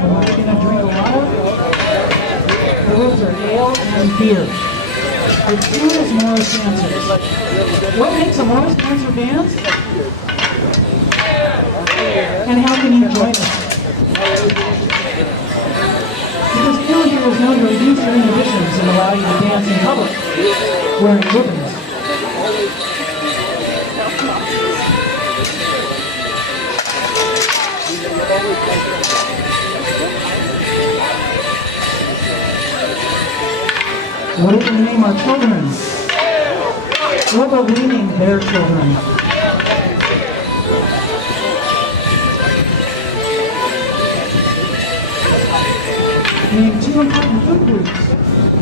What are we going to drink a lot of? Those are ale and beer. The two is Morris dancers. What makes a Morris dancer dance? And how can you join us? Because ale here is known to reduce your inhibitions and allow you to dance in public, wearing ribbons. What if we name our children? What about we name their children? Name two important food groups,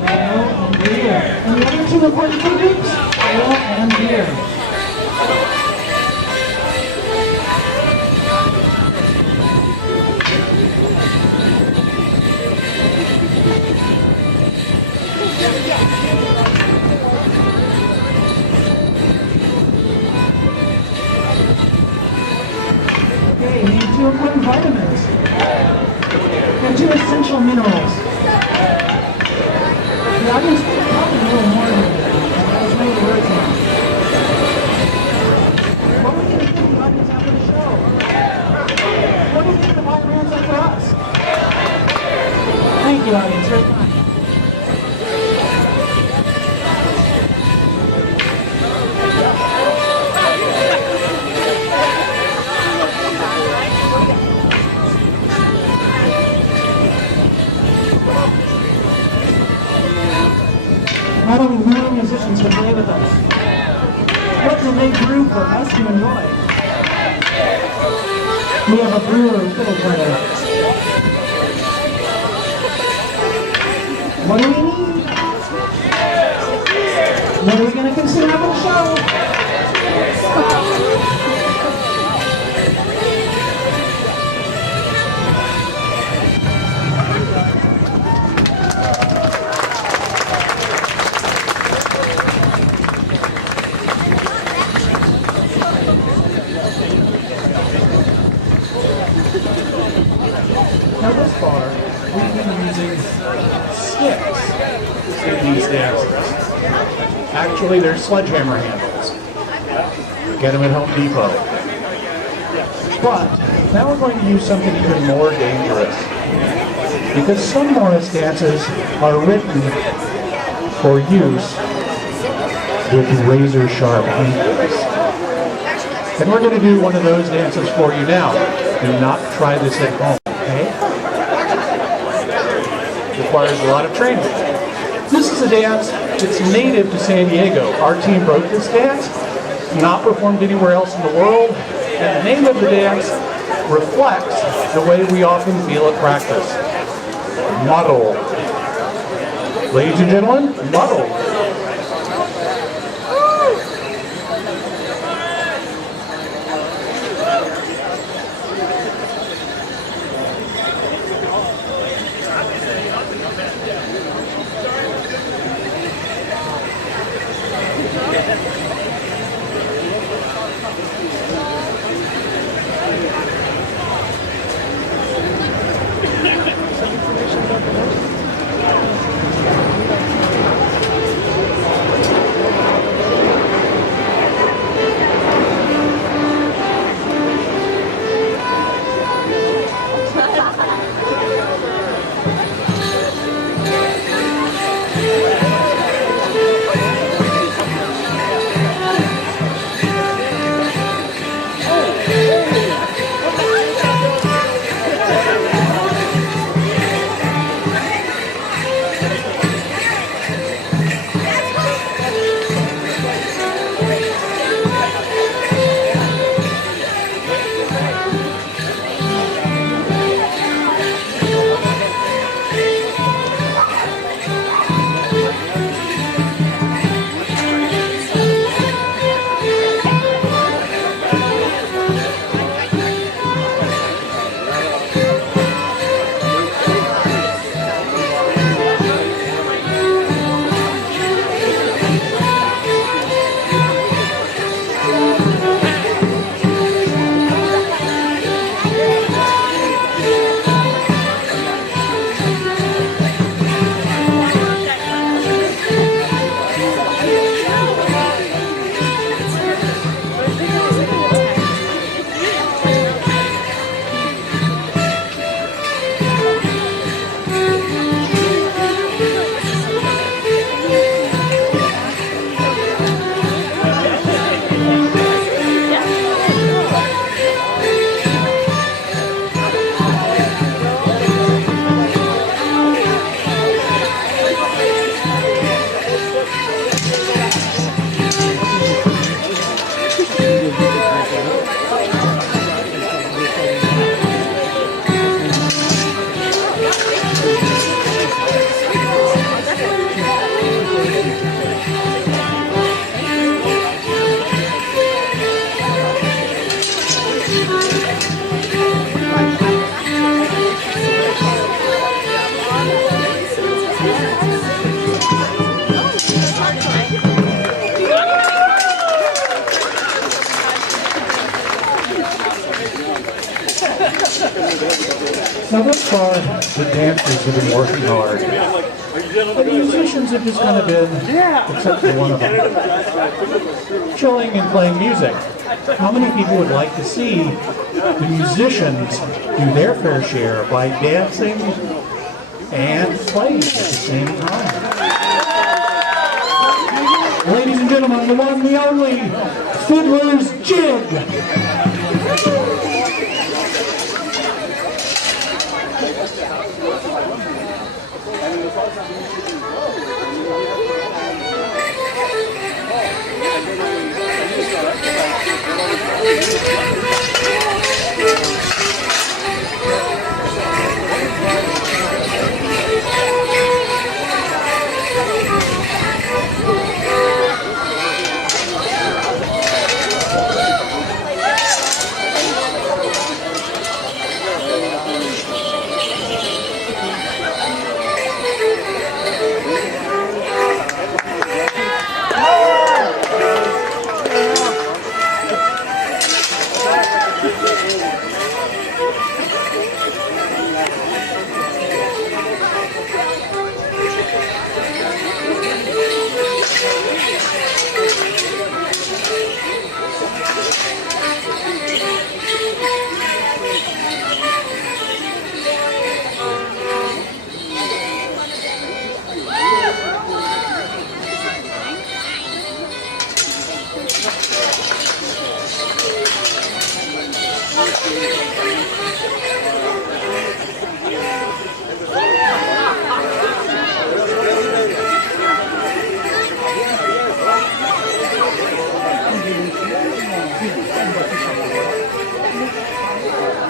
ale and beer. And the other two important food groups, ale and beer. Okay, name two important vitamins. And two essential minerals. The audience will probably know more than that. There's no words now. What are we going to give the audience after the show? What do you think the vitamins are for us? Thank you, audience. Very kind. Not only willing musicians to play with us, but to make room for us to enjoy. We have a brewer fiddle player. What do we need? What are we going to consider after the show? Now thus far, we've been using sticks in these dances. Actually, they're sledgehammer handles. Get them at Home Depot. But now we're going to use something even more dangerous. Because some Morris dances are written for use with razor sharp handles. And we're going to do one of those dances for you now. Do not try this at home, okay? It requires a lot of training. This is a dance that's native to San Diego. Our team wrote this dance, not performed anywhere else in the world, and the name of the dance reflects the way we often feel at practice. muddle. Ladies and gentlemen, muddle. Now thus far, the dancers have been working hard. But the musicians have just kind of been, except for one of them, chilling and playing music. How many people would like to see the musicians do their fair share by dancing and playing at the same time? Ladies and gentlemen, the one, the only, Fiddler's Jig!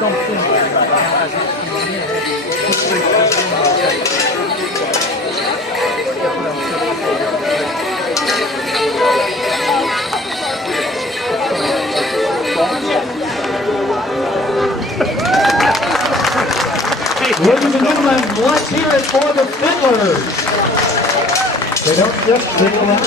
Don't think dancers. They don't just sit around.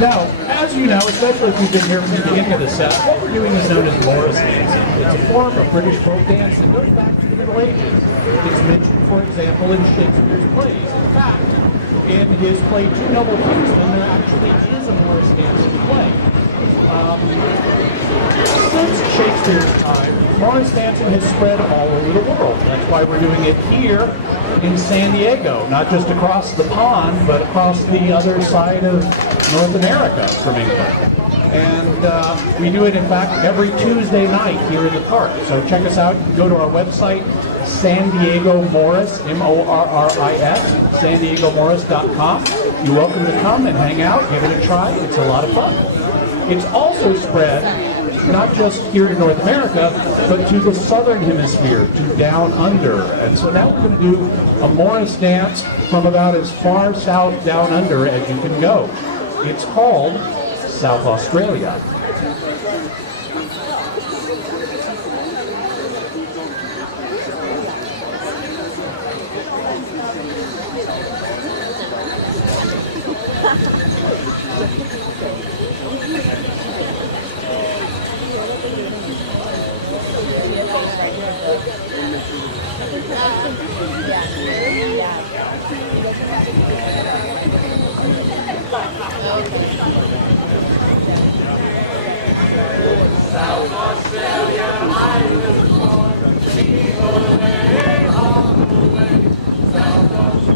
Now, as you know, especially if you've been here from the beginning of the set, what we're doing is known as Morris dancing. It's a form of British folk dance that goes back to the Middle Ages. It's mentioned, for example, in Shakespeare's plays. In fact, in his play Two Noble Kingsmen, there actually is a Morris dancing play. Since Shakespeare's time, Morris dancing has spread all over the world. That's why we're doing it here in San Diego, not just across the pond, but across the other side of North America from England. And we do it, in fact, every Tuesday night here in the park. So check us out. You can go to our website, San Diego Morris, M-O-R-R-I-S, SanDiegoMorris.com. You're welcome to come and hang out, give it a try. It's a lot of fun. It's also spread, not just here in North America, but to the southern hemisphere, to down under. And so now we're going to do a Morris dance from about as far south down under as you can go. It's called South Australia. South Australia, I was born. People away, all the way. South Australia.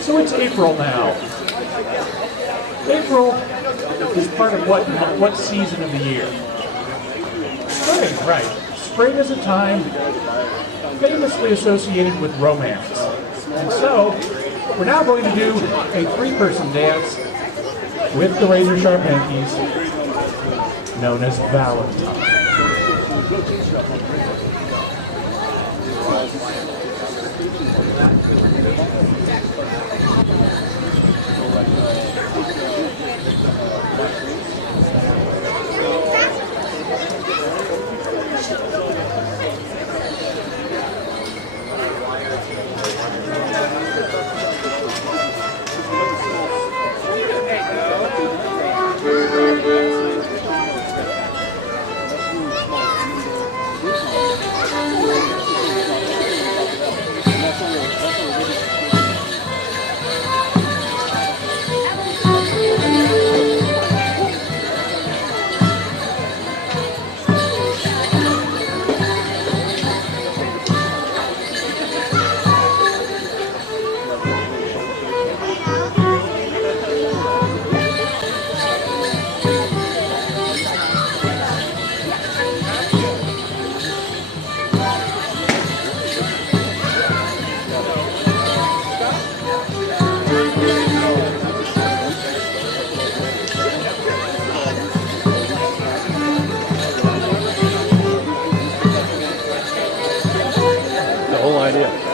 So it's April now. April is part of what season of the year? Spring, right. Spring is a time famously associated with romance. And so, we're now going to do a three-person dance with the razor-sharp hankies known as Valentine. The whole idea.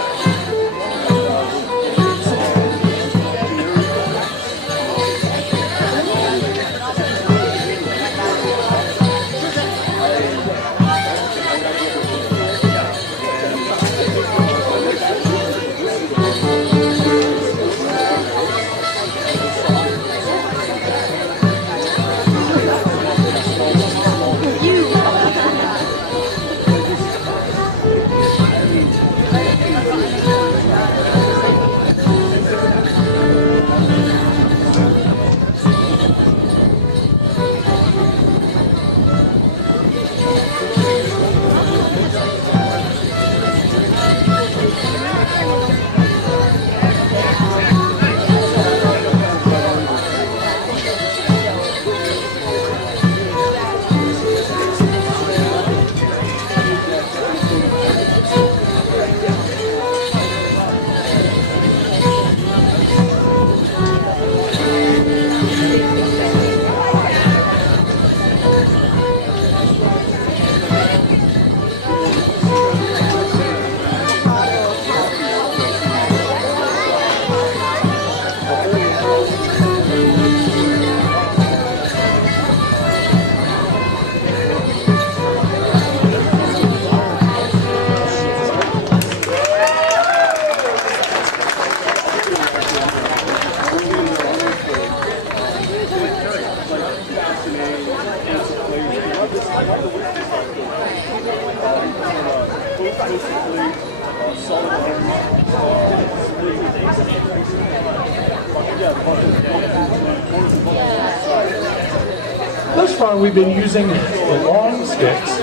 Thus far, we've been using the long sticks,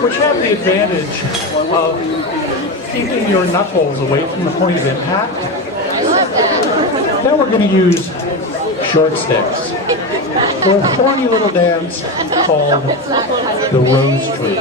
which have the advantage of keeping your knuckles away from the point of impact. Now we're going to use short sticks for a thorny little dance called the rose tree.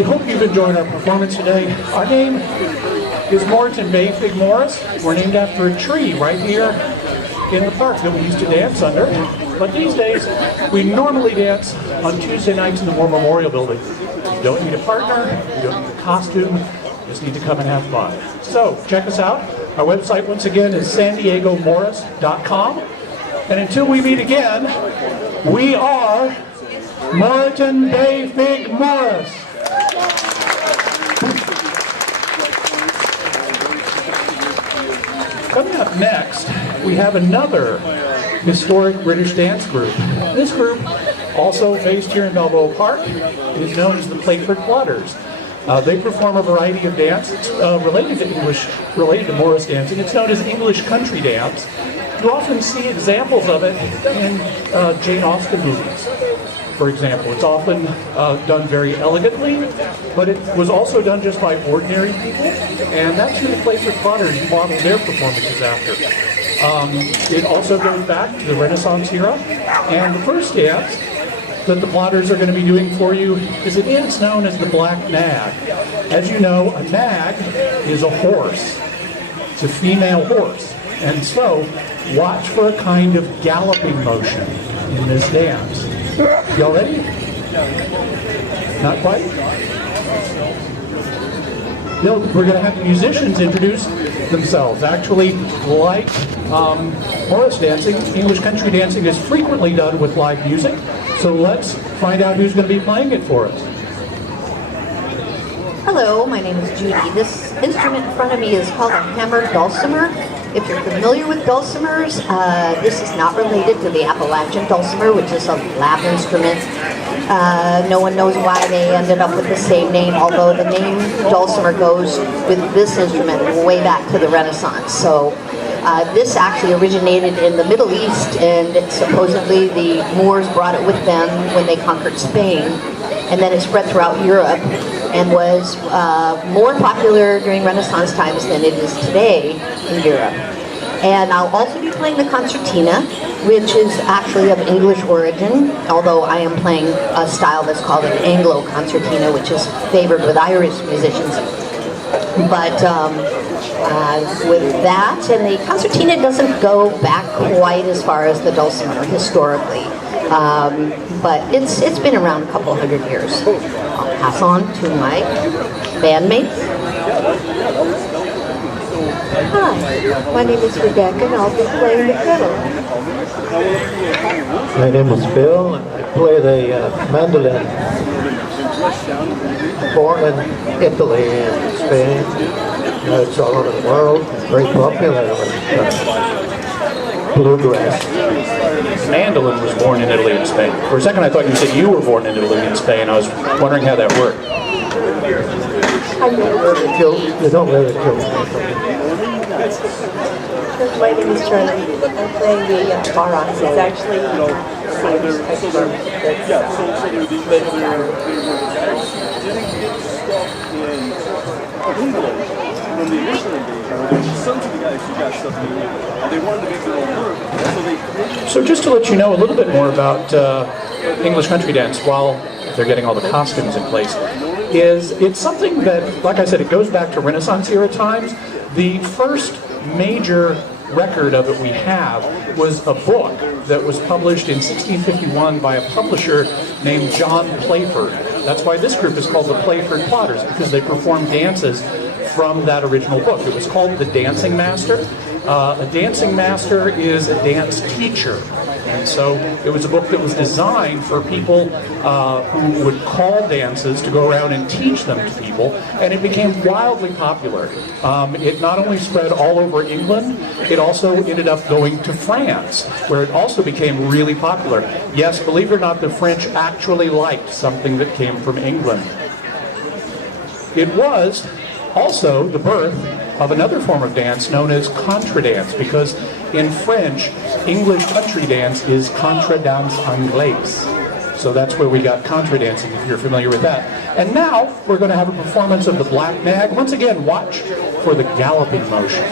We hope you've enjoyed our performance today. Our name is Moreton Bay Fig Morris. We're named after a tree right here in the park that we used to dance under. But these days, we normally dance on Tuesday nights in the War Memorial Building. You don't need a partner, you don't need a costume, you just need to come and have fun. So, check us out. Our website, once again, is sandiegomorris.com. And until we meet again, we are Moreton Bay Fig Morris. Coming up next, we have another historic British dance group. This group, also based here in Balboa Park, is known as the Playford Plotters. They perform a variety of dance related to Morris dancing. It's known as English country dance. You often see examples of it in Jane Austen movies, for example. It's often done very elegantly, but it was also done just by ordinary people, and that's who the Playford Plotters model their performances after. It also goes back to the Renaissance era, and the first dance that the Plotters are going to be doing for you is a dance known as the Black Nag. As you know, a nag is a horse. It's a female horse. And so, watch for a kind of galloping motion in this dance. Y'all ready? Not quite? No, we're going to have the musicians introduce themselves. Actually, like Morris dancing, English country dancing is frequently done with live music. So let's find out who's going to be playing it for us. Hello, my name is Judy. This instrument in front of me is called a hammered dulcimer. If you're familiar with dulcimers, this is not related to the Appalachian dulcimer, which is a lap instrument. No one knows why they ended up with the same name, although the name dulcimer goes with this instrument way back to the Renaissance. So this actually originated in the Middle East, and supposedly the Moors brought it with them when they conquered Spain, and then it spread throughout Europe and was more popular during Renaissance times than it is today in Europe. And I'll also be playing the concertina, which is actually of English origin, although I am playing a style that's called an Anglo concertina, which is favored with Irish musicians. But with that, and the concertina doesn't go back quite as far as the dulcimer historically, but it's been around a couple hundred years. I'll pass on to my bandmates. Hi, my name is Rebecca, and I'll be playing the fiddle. My name is Bill, and I play the mandolin. Born in Italy and Spain. Now it's all over the world. Very popular with bluegrass. Mandolin was born in Italy and Spain. For a second I thought you said you were born in Italy and Spain. I was wondering how that worked. They don't really kill me. My name is Charlie. I'm playing the baras. It's actually the same type of From the initial invasion, some of the guys who got stuff in the they wanted to make their own work, so they created... So just to let you know a little bit more about English country dance while they're getting all the costumes in place, it's something that, like I said, it goes back to Renaissance era times. The first major record of it we have was a book that was published in 1651 by a publisher named John Playford. That's why this group is called the Playford Plotters, because they perform dances from that original book. It was called The Dancing Master. A dancing master is a dance teacher. And so it was a book that was designed for people who would call dances to go around and teach them to people, and it became wildly popular. It not only spread all over England, it also ended up going to France, where it also became really popular. Yes, believe it or not, the French actually liked something that came from England. It was also the birth of another form of dance known as contra dance, because in French, English country dance is contra danse anglaise. So that's where we got contra dancing, if you're familiar with that. And now we're going to have a performance of the Black Nag. Once again, watch for the galloping motion.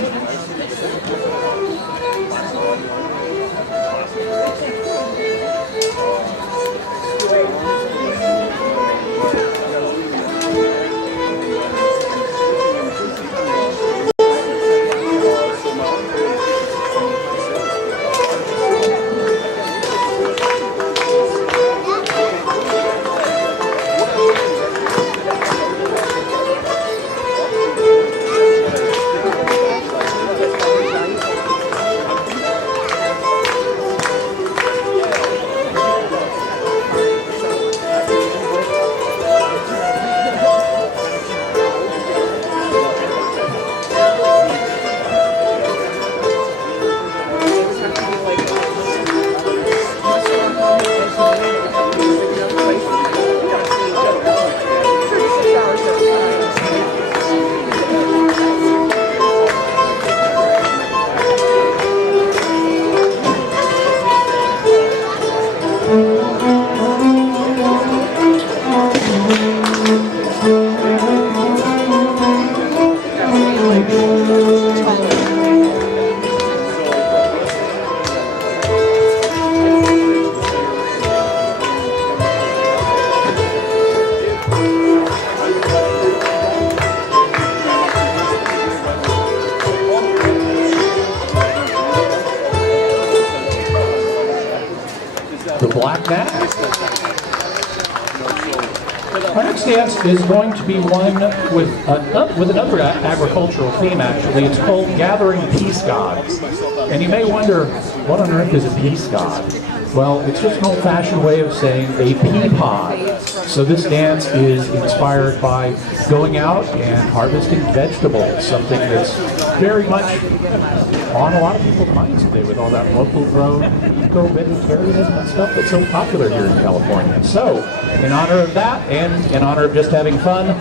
The Black Nag. Our next dance is going to be one with another agricultural theme, actually. It's called Gathering Peace Gods. And you may wonder, what on earth is a peace god? Well, it's just an old-fashioned way of saying a pea pod. So this dance is inspired by going out and harvesting vegetables, something that's very much on a lot of people's minds today with all that local grown eco-vegetarianism and stuff that's so popular here in California. So, in honor of that and in honor of just having fun,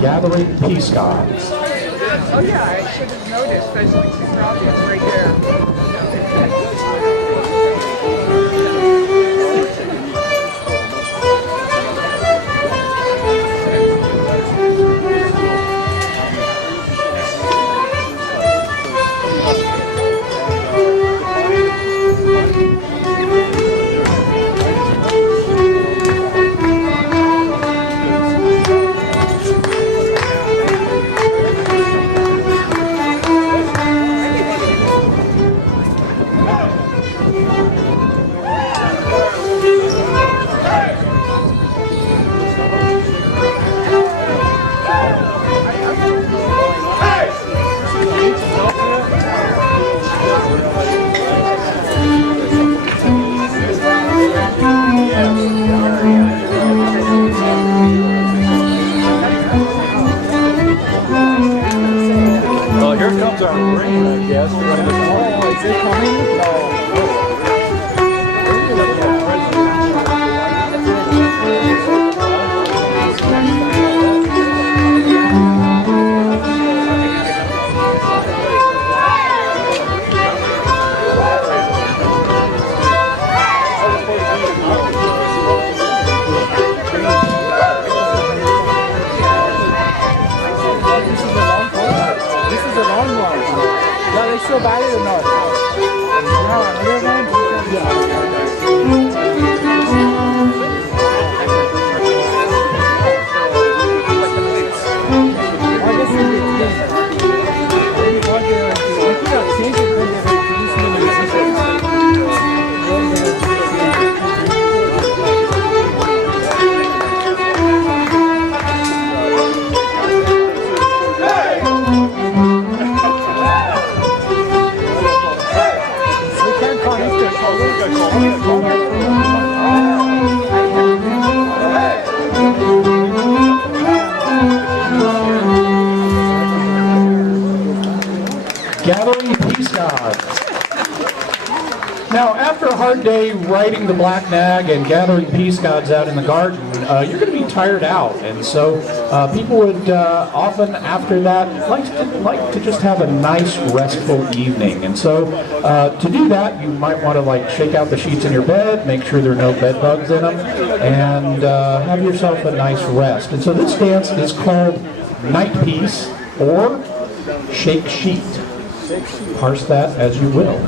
Gathering Peace Gods. Oh yeah, I should have noticed. There's like super obvious right there. Well, here comes our rain, I guess. Oh, is it coming? No. So bad or not? No, Gathering Peace Gods. Now, after a hard day riding the Black Nag and gathering peace gods out in the garden, you're going to be tired out, and so people would often, after that, like to just have a nice, restful evening. And so, to do that, you might want to shake out the sheets in your bed, make sure there are no bed bugs in them, and have yourself a nice rest. And so, this dance is called Night Peace or Shake Sheet. Parse that as you will.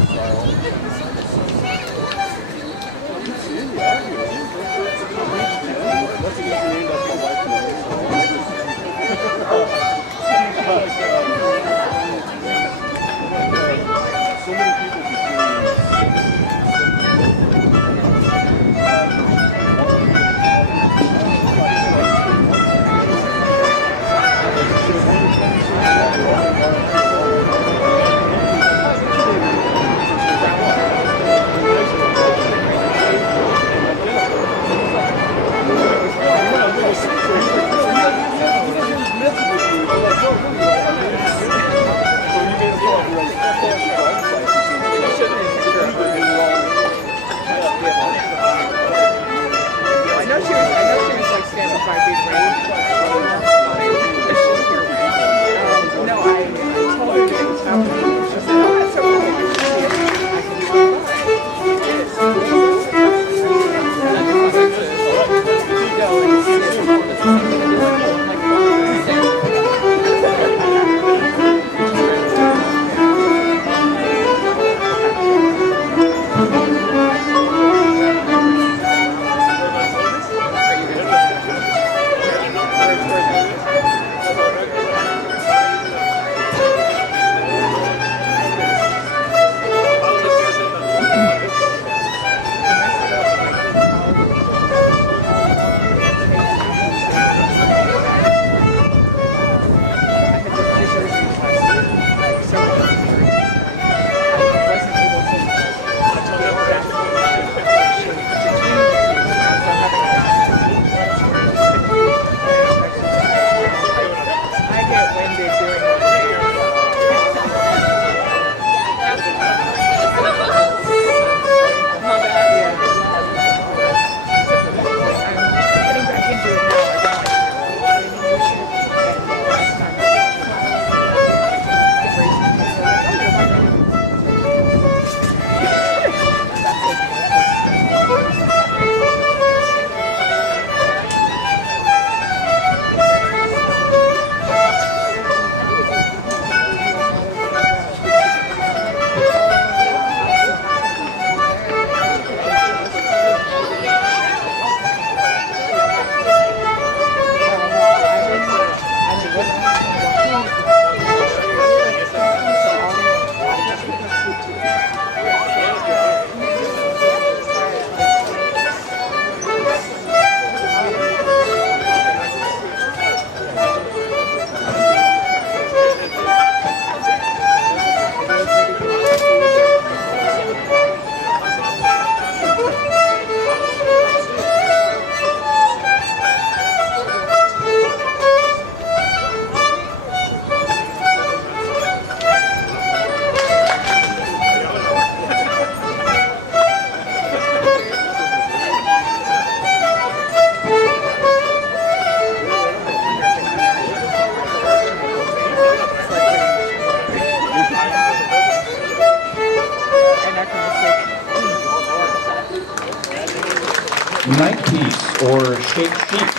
night piece or shake sheet.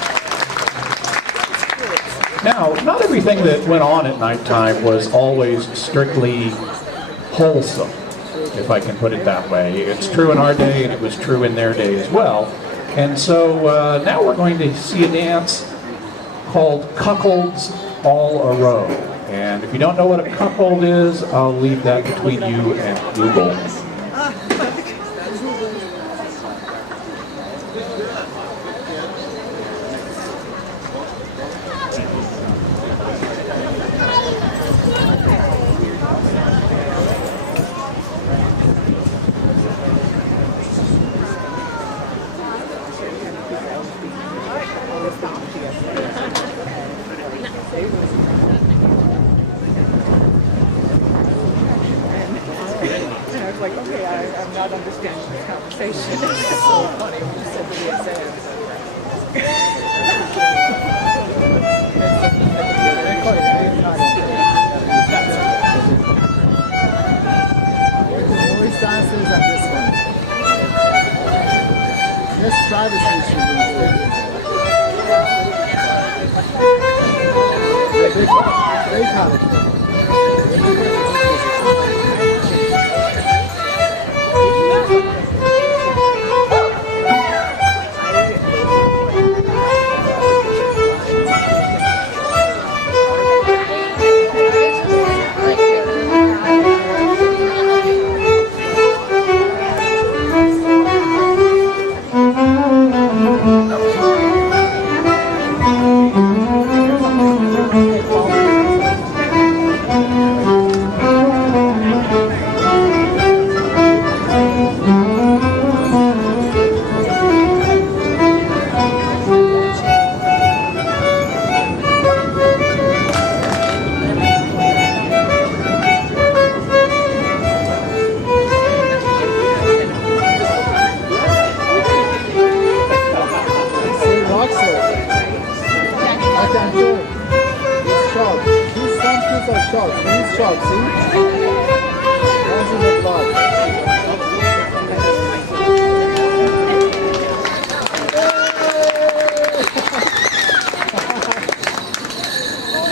Now, not everything that went on at nighttime was always strictly wholesome, if I can put it that way. It's true in our day, and it was true in their day as well. And so now we're going to see a dance called Cuckolds All a Row. And if you don't know what a cuckold is, I'll leave that between you and Google. And I was like, okay, I'm not understanding this conversation. It's so funny when you said what you said. Voice dances and this one. Let's try this instrument. Very talented.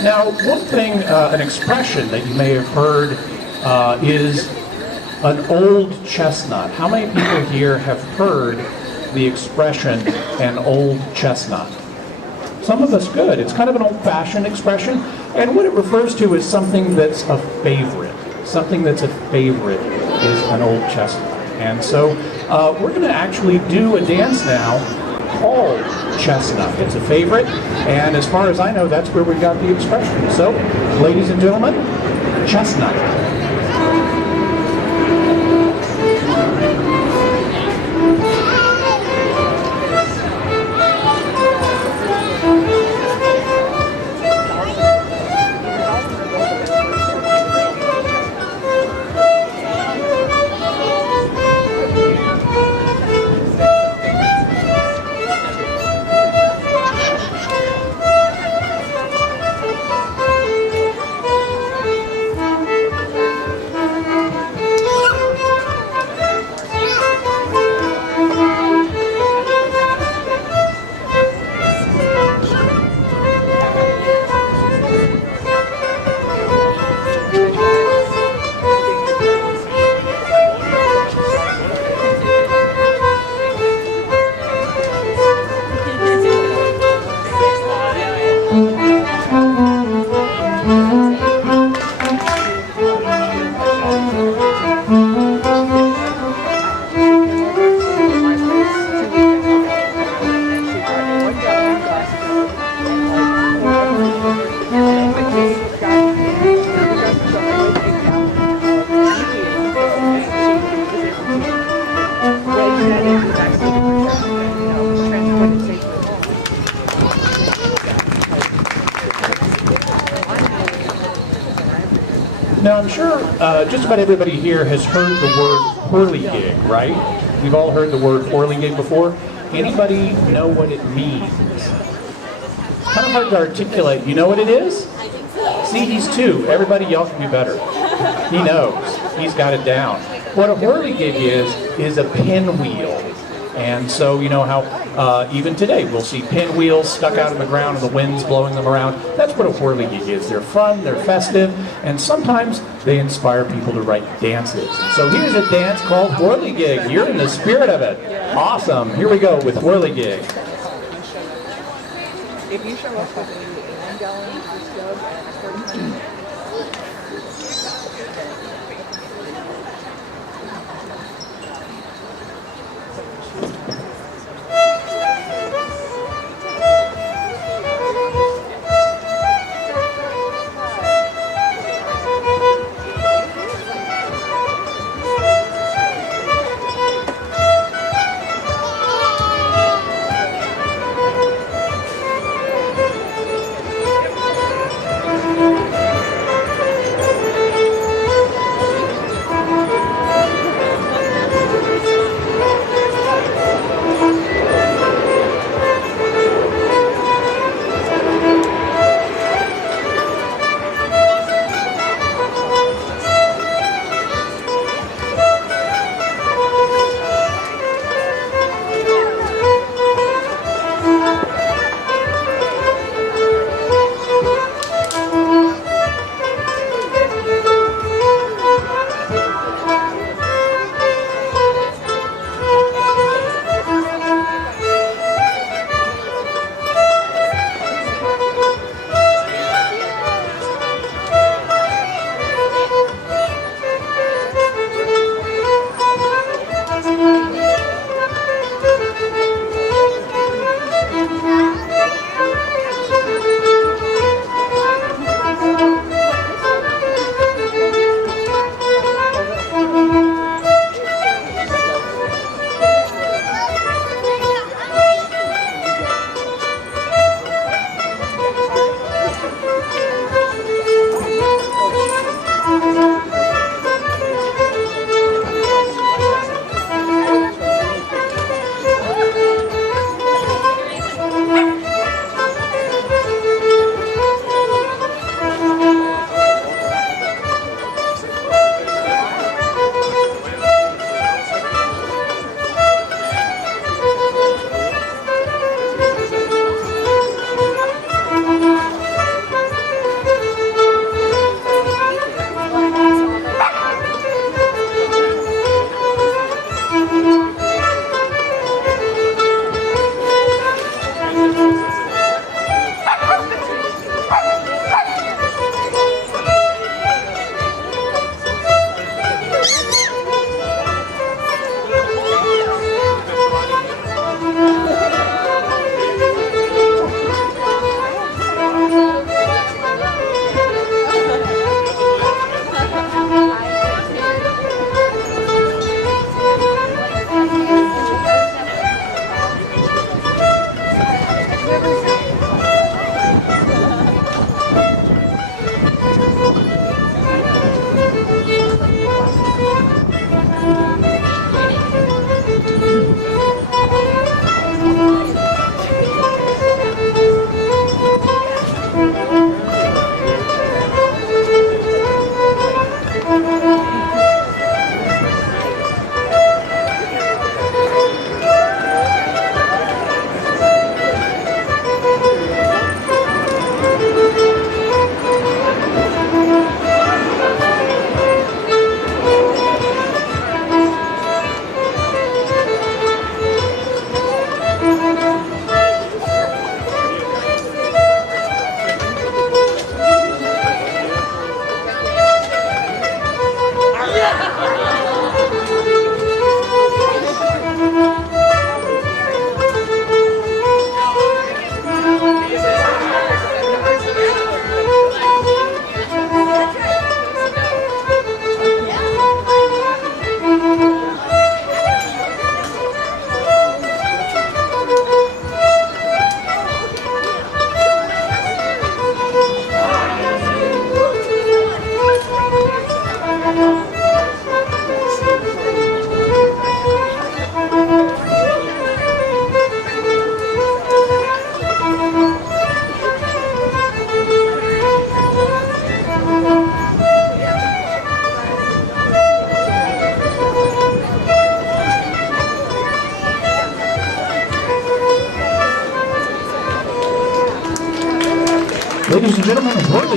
Now, one thing, an expression that you may have heard is an old chestnut. How many people here have heard the expression, an old chestnut? Some of us good. It's kind of an old-fashioned expression, and what it refers to is something that's a favorite. Something that's a favorite is an old chestnut. And so we're going to actually do a dance now called chestnut. It's a favorite, and as far as I know, that's where we got the expression. So, ladies and gentlemen, chestnut. Now, I'm sure just about everybody here has heard the word whirligig, right? We've all heard the word whirligig before. Anybody know what it means? It's kind of hard to articulate. You know what it is? See, he's two. Everybody, y'all can do better. He knows. He's got it down. What a whirligig is a pinwheel. And so you know how even today we'll see pinwheels stuck out in the ground and the wind's blowing them around. That's what a whirligig is. They're fun, they're festive, and sometimes they inspire people to write dances. So here's a dance called whirligig. You're in the spirit of it. Awesome. Here we go with whirligig. If you show up with a 9-gallon stove and a 40-minute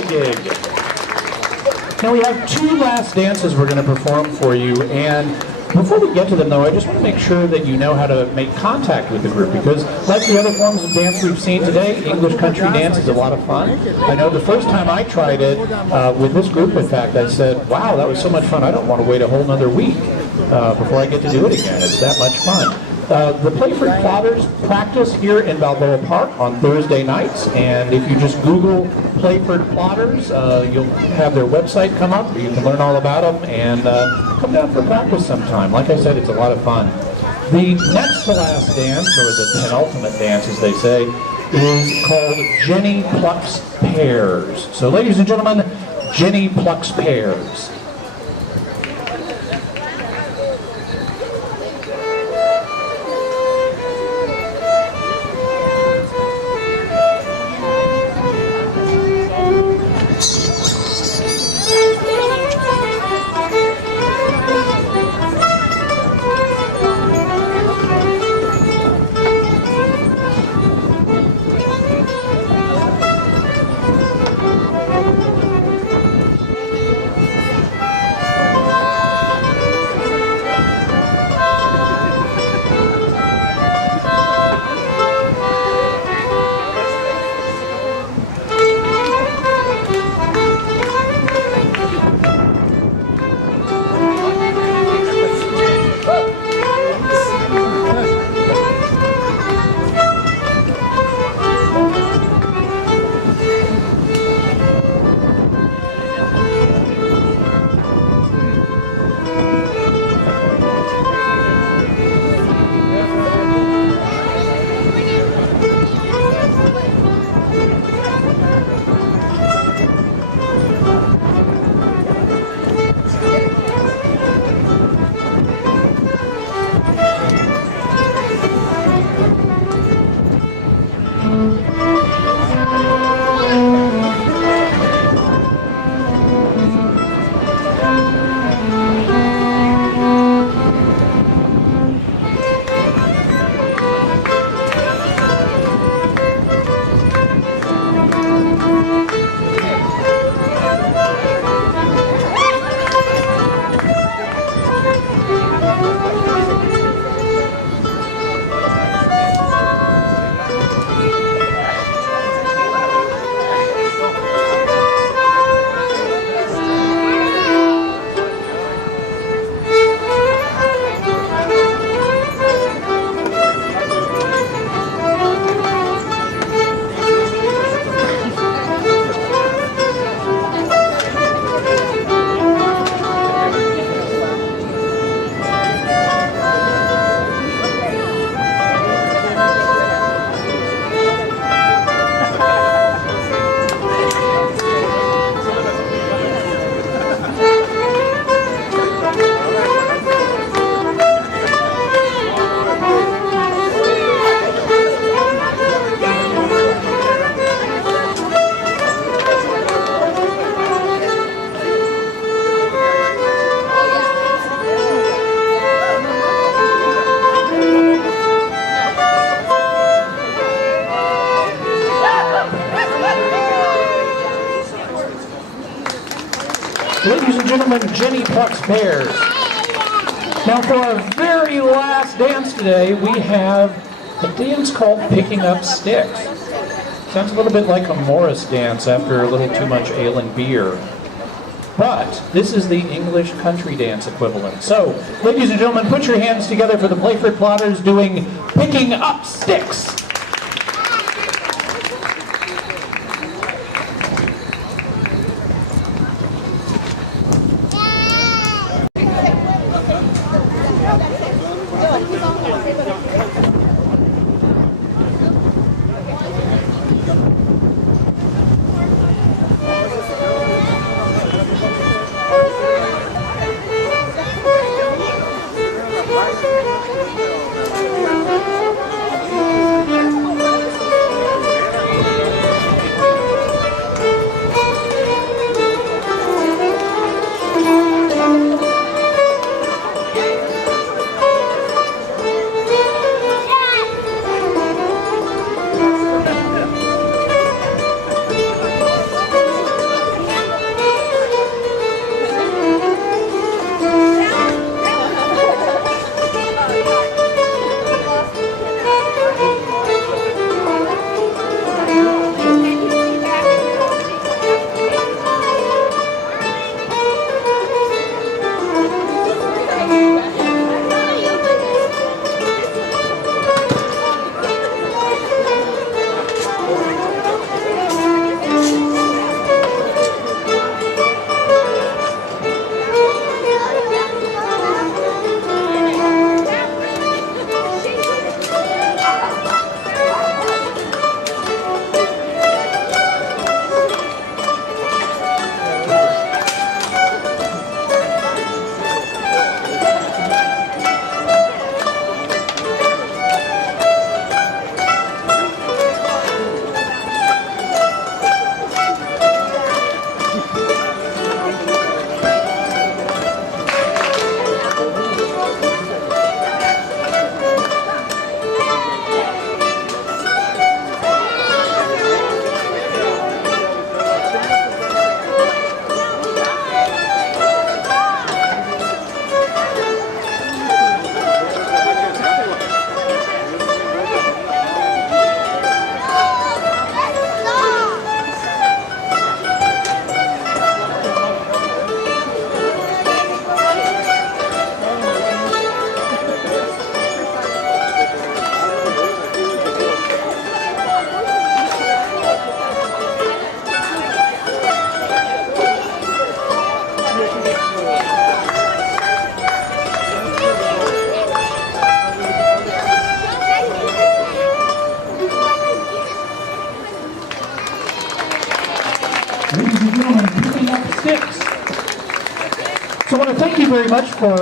gig. Now we have two last dances we're going to perform for you, and before we get to them though, I just want to make sure that you know how to make contact with the group, because like the other forms of dance we've seen today, English country dance is a lot of fun. I know the first time I tried it with this group, in fact, I said, wow, that was so much fun, I don't want to wait a whole nother week before I get to do it again. It's that much fun. The Playford Plotters practice here in Balboa Park on Thursday nights, and if you just Google Playford Plotters, you'll have their website come up, you can learn all about them, and come down for practice sometime. Like I said, it's a lot of fun. The next to last dance, or the penultimate dance as they say, is called Jenny Plucks Pears. So ladies and gentlemen, Jenny Plucks Pears. Ladies and gentlemen, Jenny Plucks Pears. Now for our very last dance today, we have a dance called Picking Up Sticks. Sounds a little bit like a Morris dance after a little too much ale and beer. But this is the English country dance equivalent. So, ladies and gentlemen, put your hands together for the Playford Plotters doing Picking Up Sticks. So I want to thank you very much for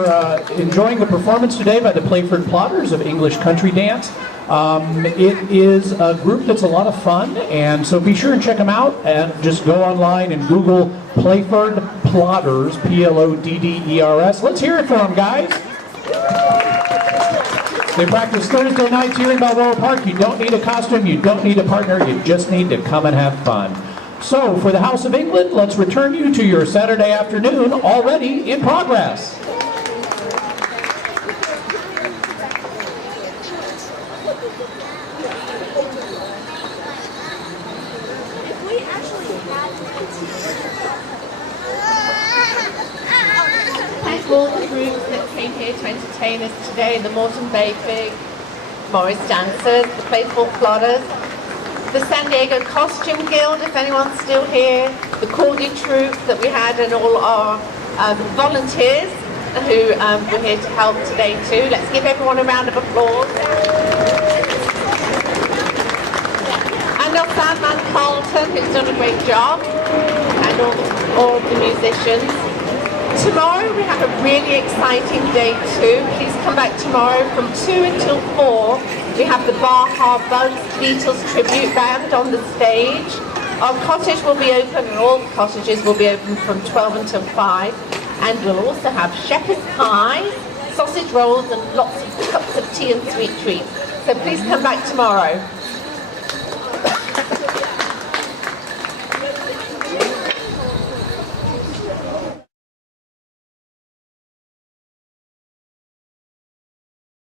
enjoying the performance today by the Playford Plotters of English Country Dance. It is a group that's a lot of fun, and so be sure and check them out, and just go online and Google Playford Plotters, P-L-O-D-D-E-R-S. Let's hear it for them, guys. They practice Thursday nights here in Balboa Park. You don't need a costume, you don't need a partner, you just need to come and have fun. So, for the House of England, let's return you to your Saturday afternoon already in progress. Thank all the groups that came here to entertain us today, the Morton Bay Pig, Morris Dancers, the Playful Plotters, the San Diego Costume Guild, if anyone's still here, the Cordy Troupe that we had, and all our volunteers who were here to help today too. Let's give everyone a round of applause. And our Sandman Carlton, who's done a great job, and all the musicians. Tomorrow we have a really exciting day too. Please come back tomorrow from 2 until 4. We have the Baja Bugs Beatles tribute band on the stage. Our cottage will be open, and all the cottages will be open from 12 until 5. And we'll also have shepherd's pies, sausage rolls, and lots of cups of tea and sweet treats. So please come back tomorrow.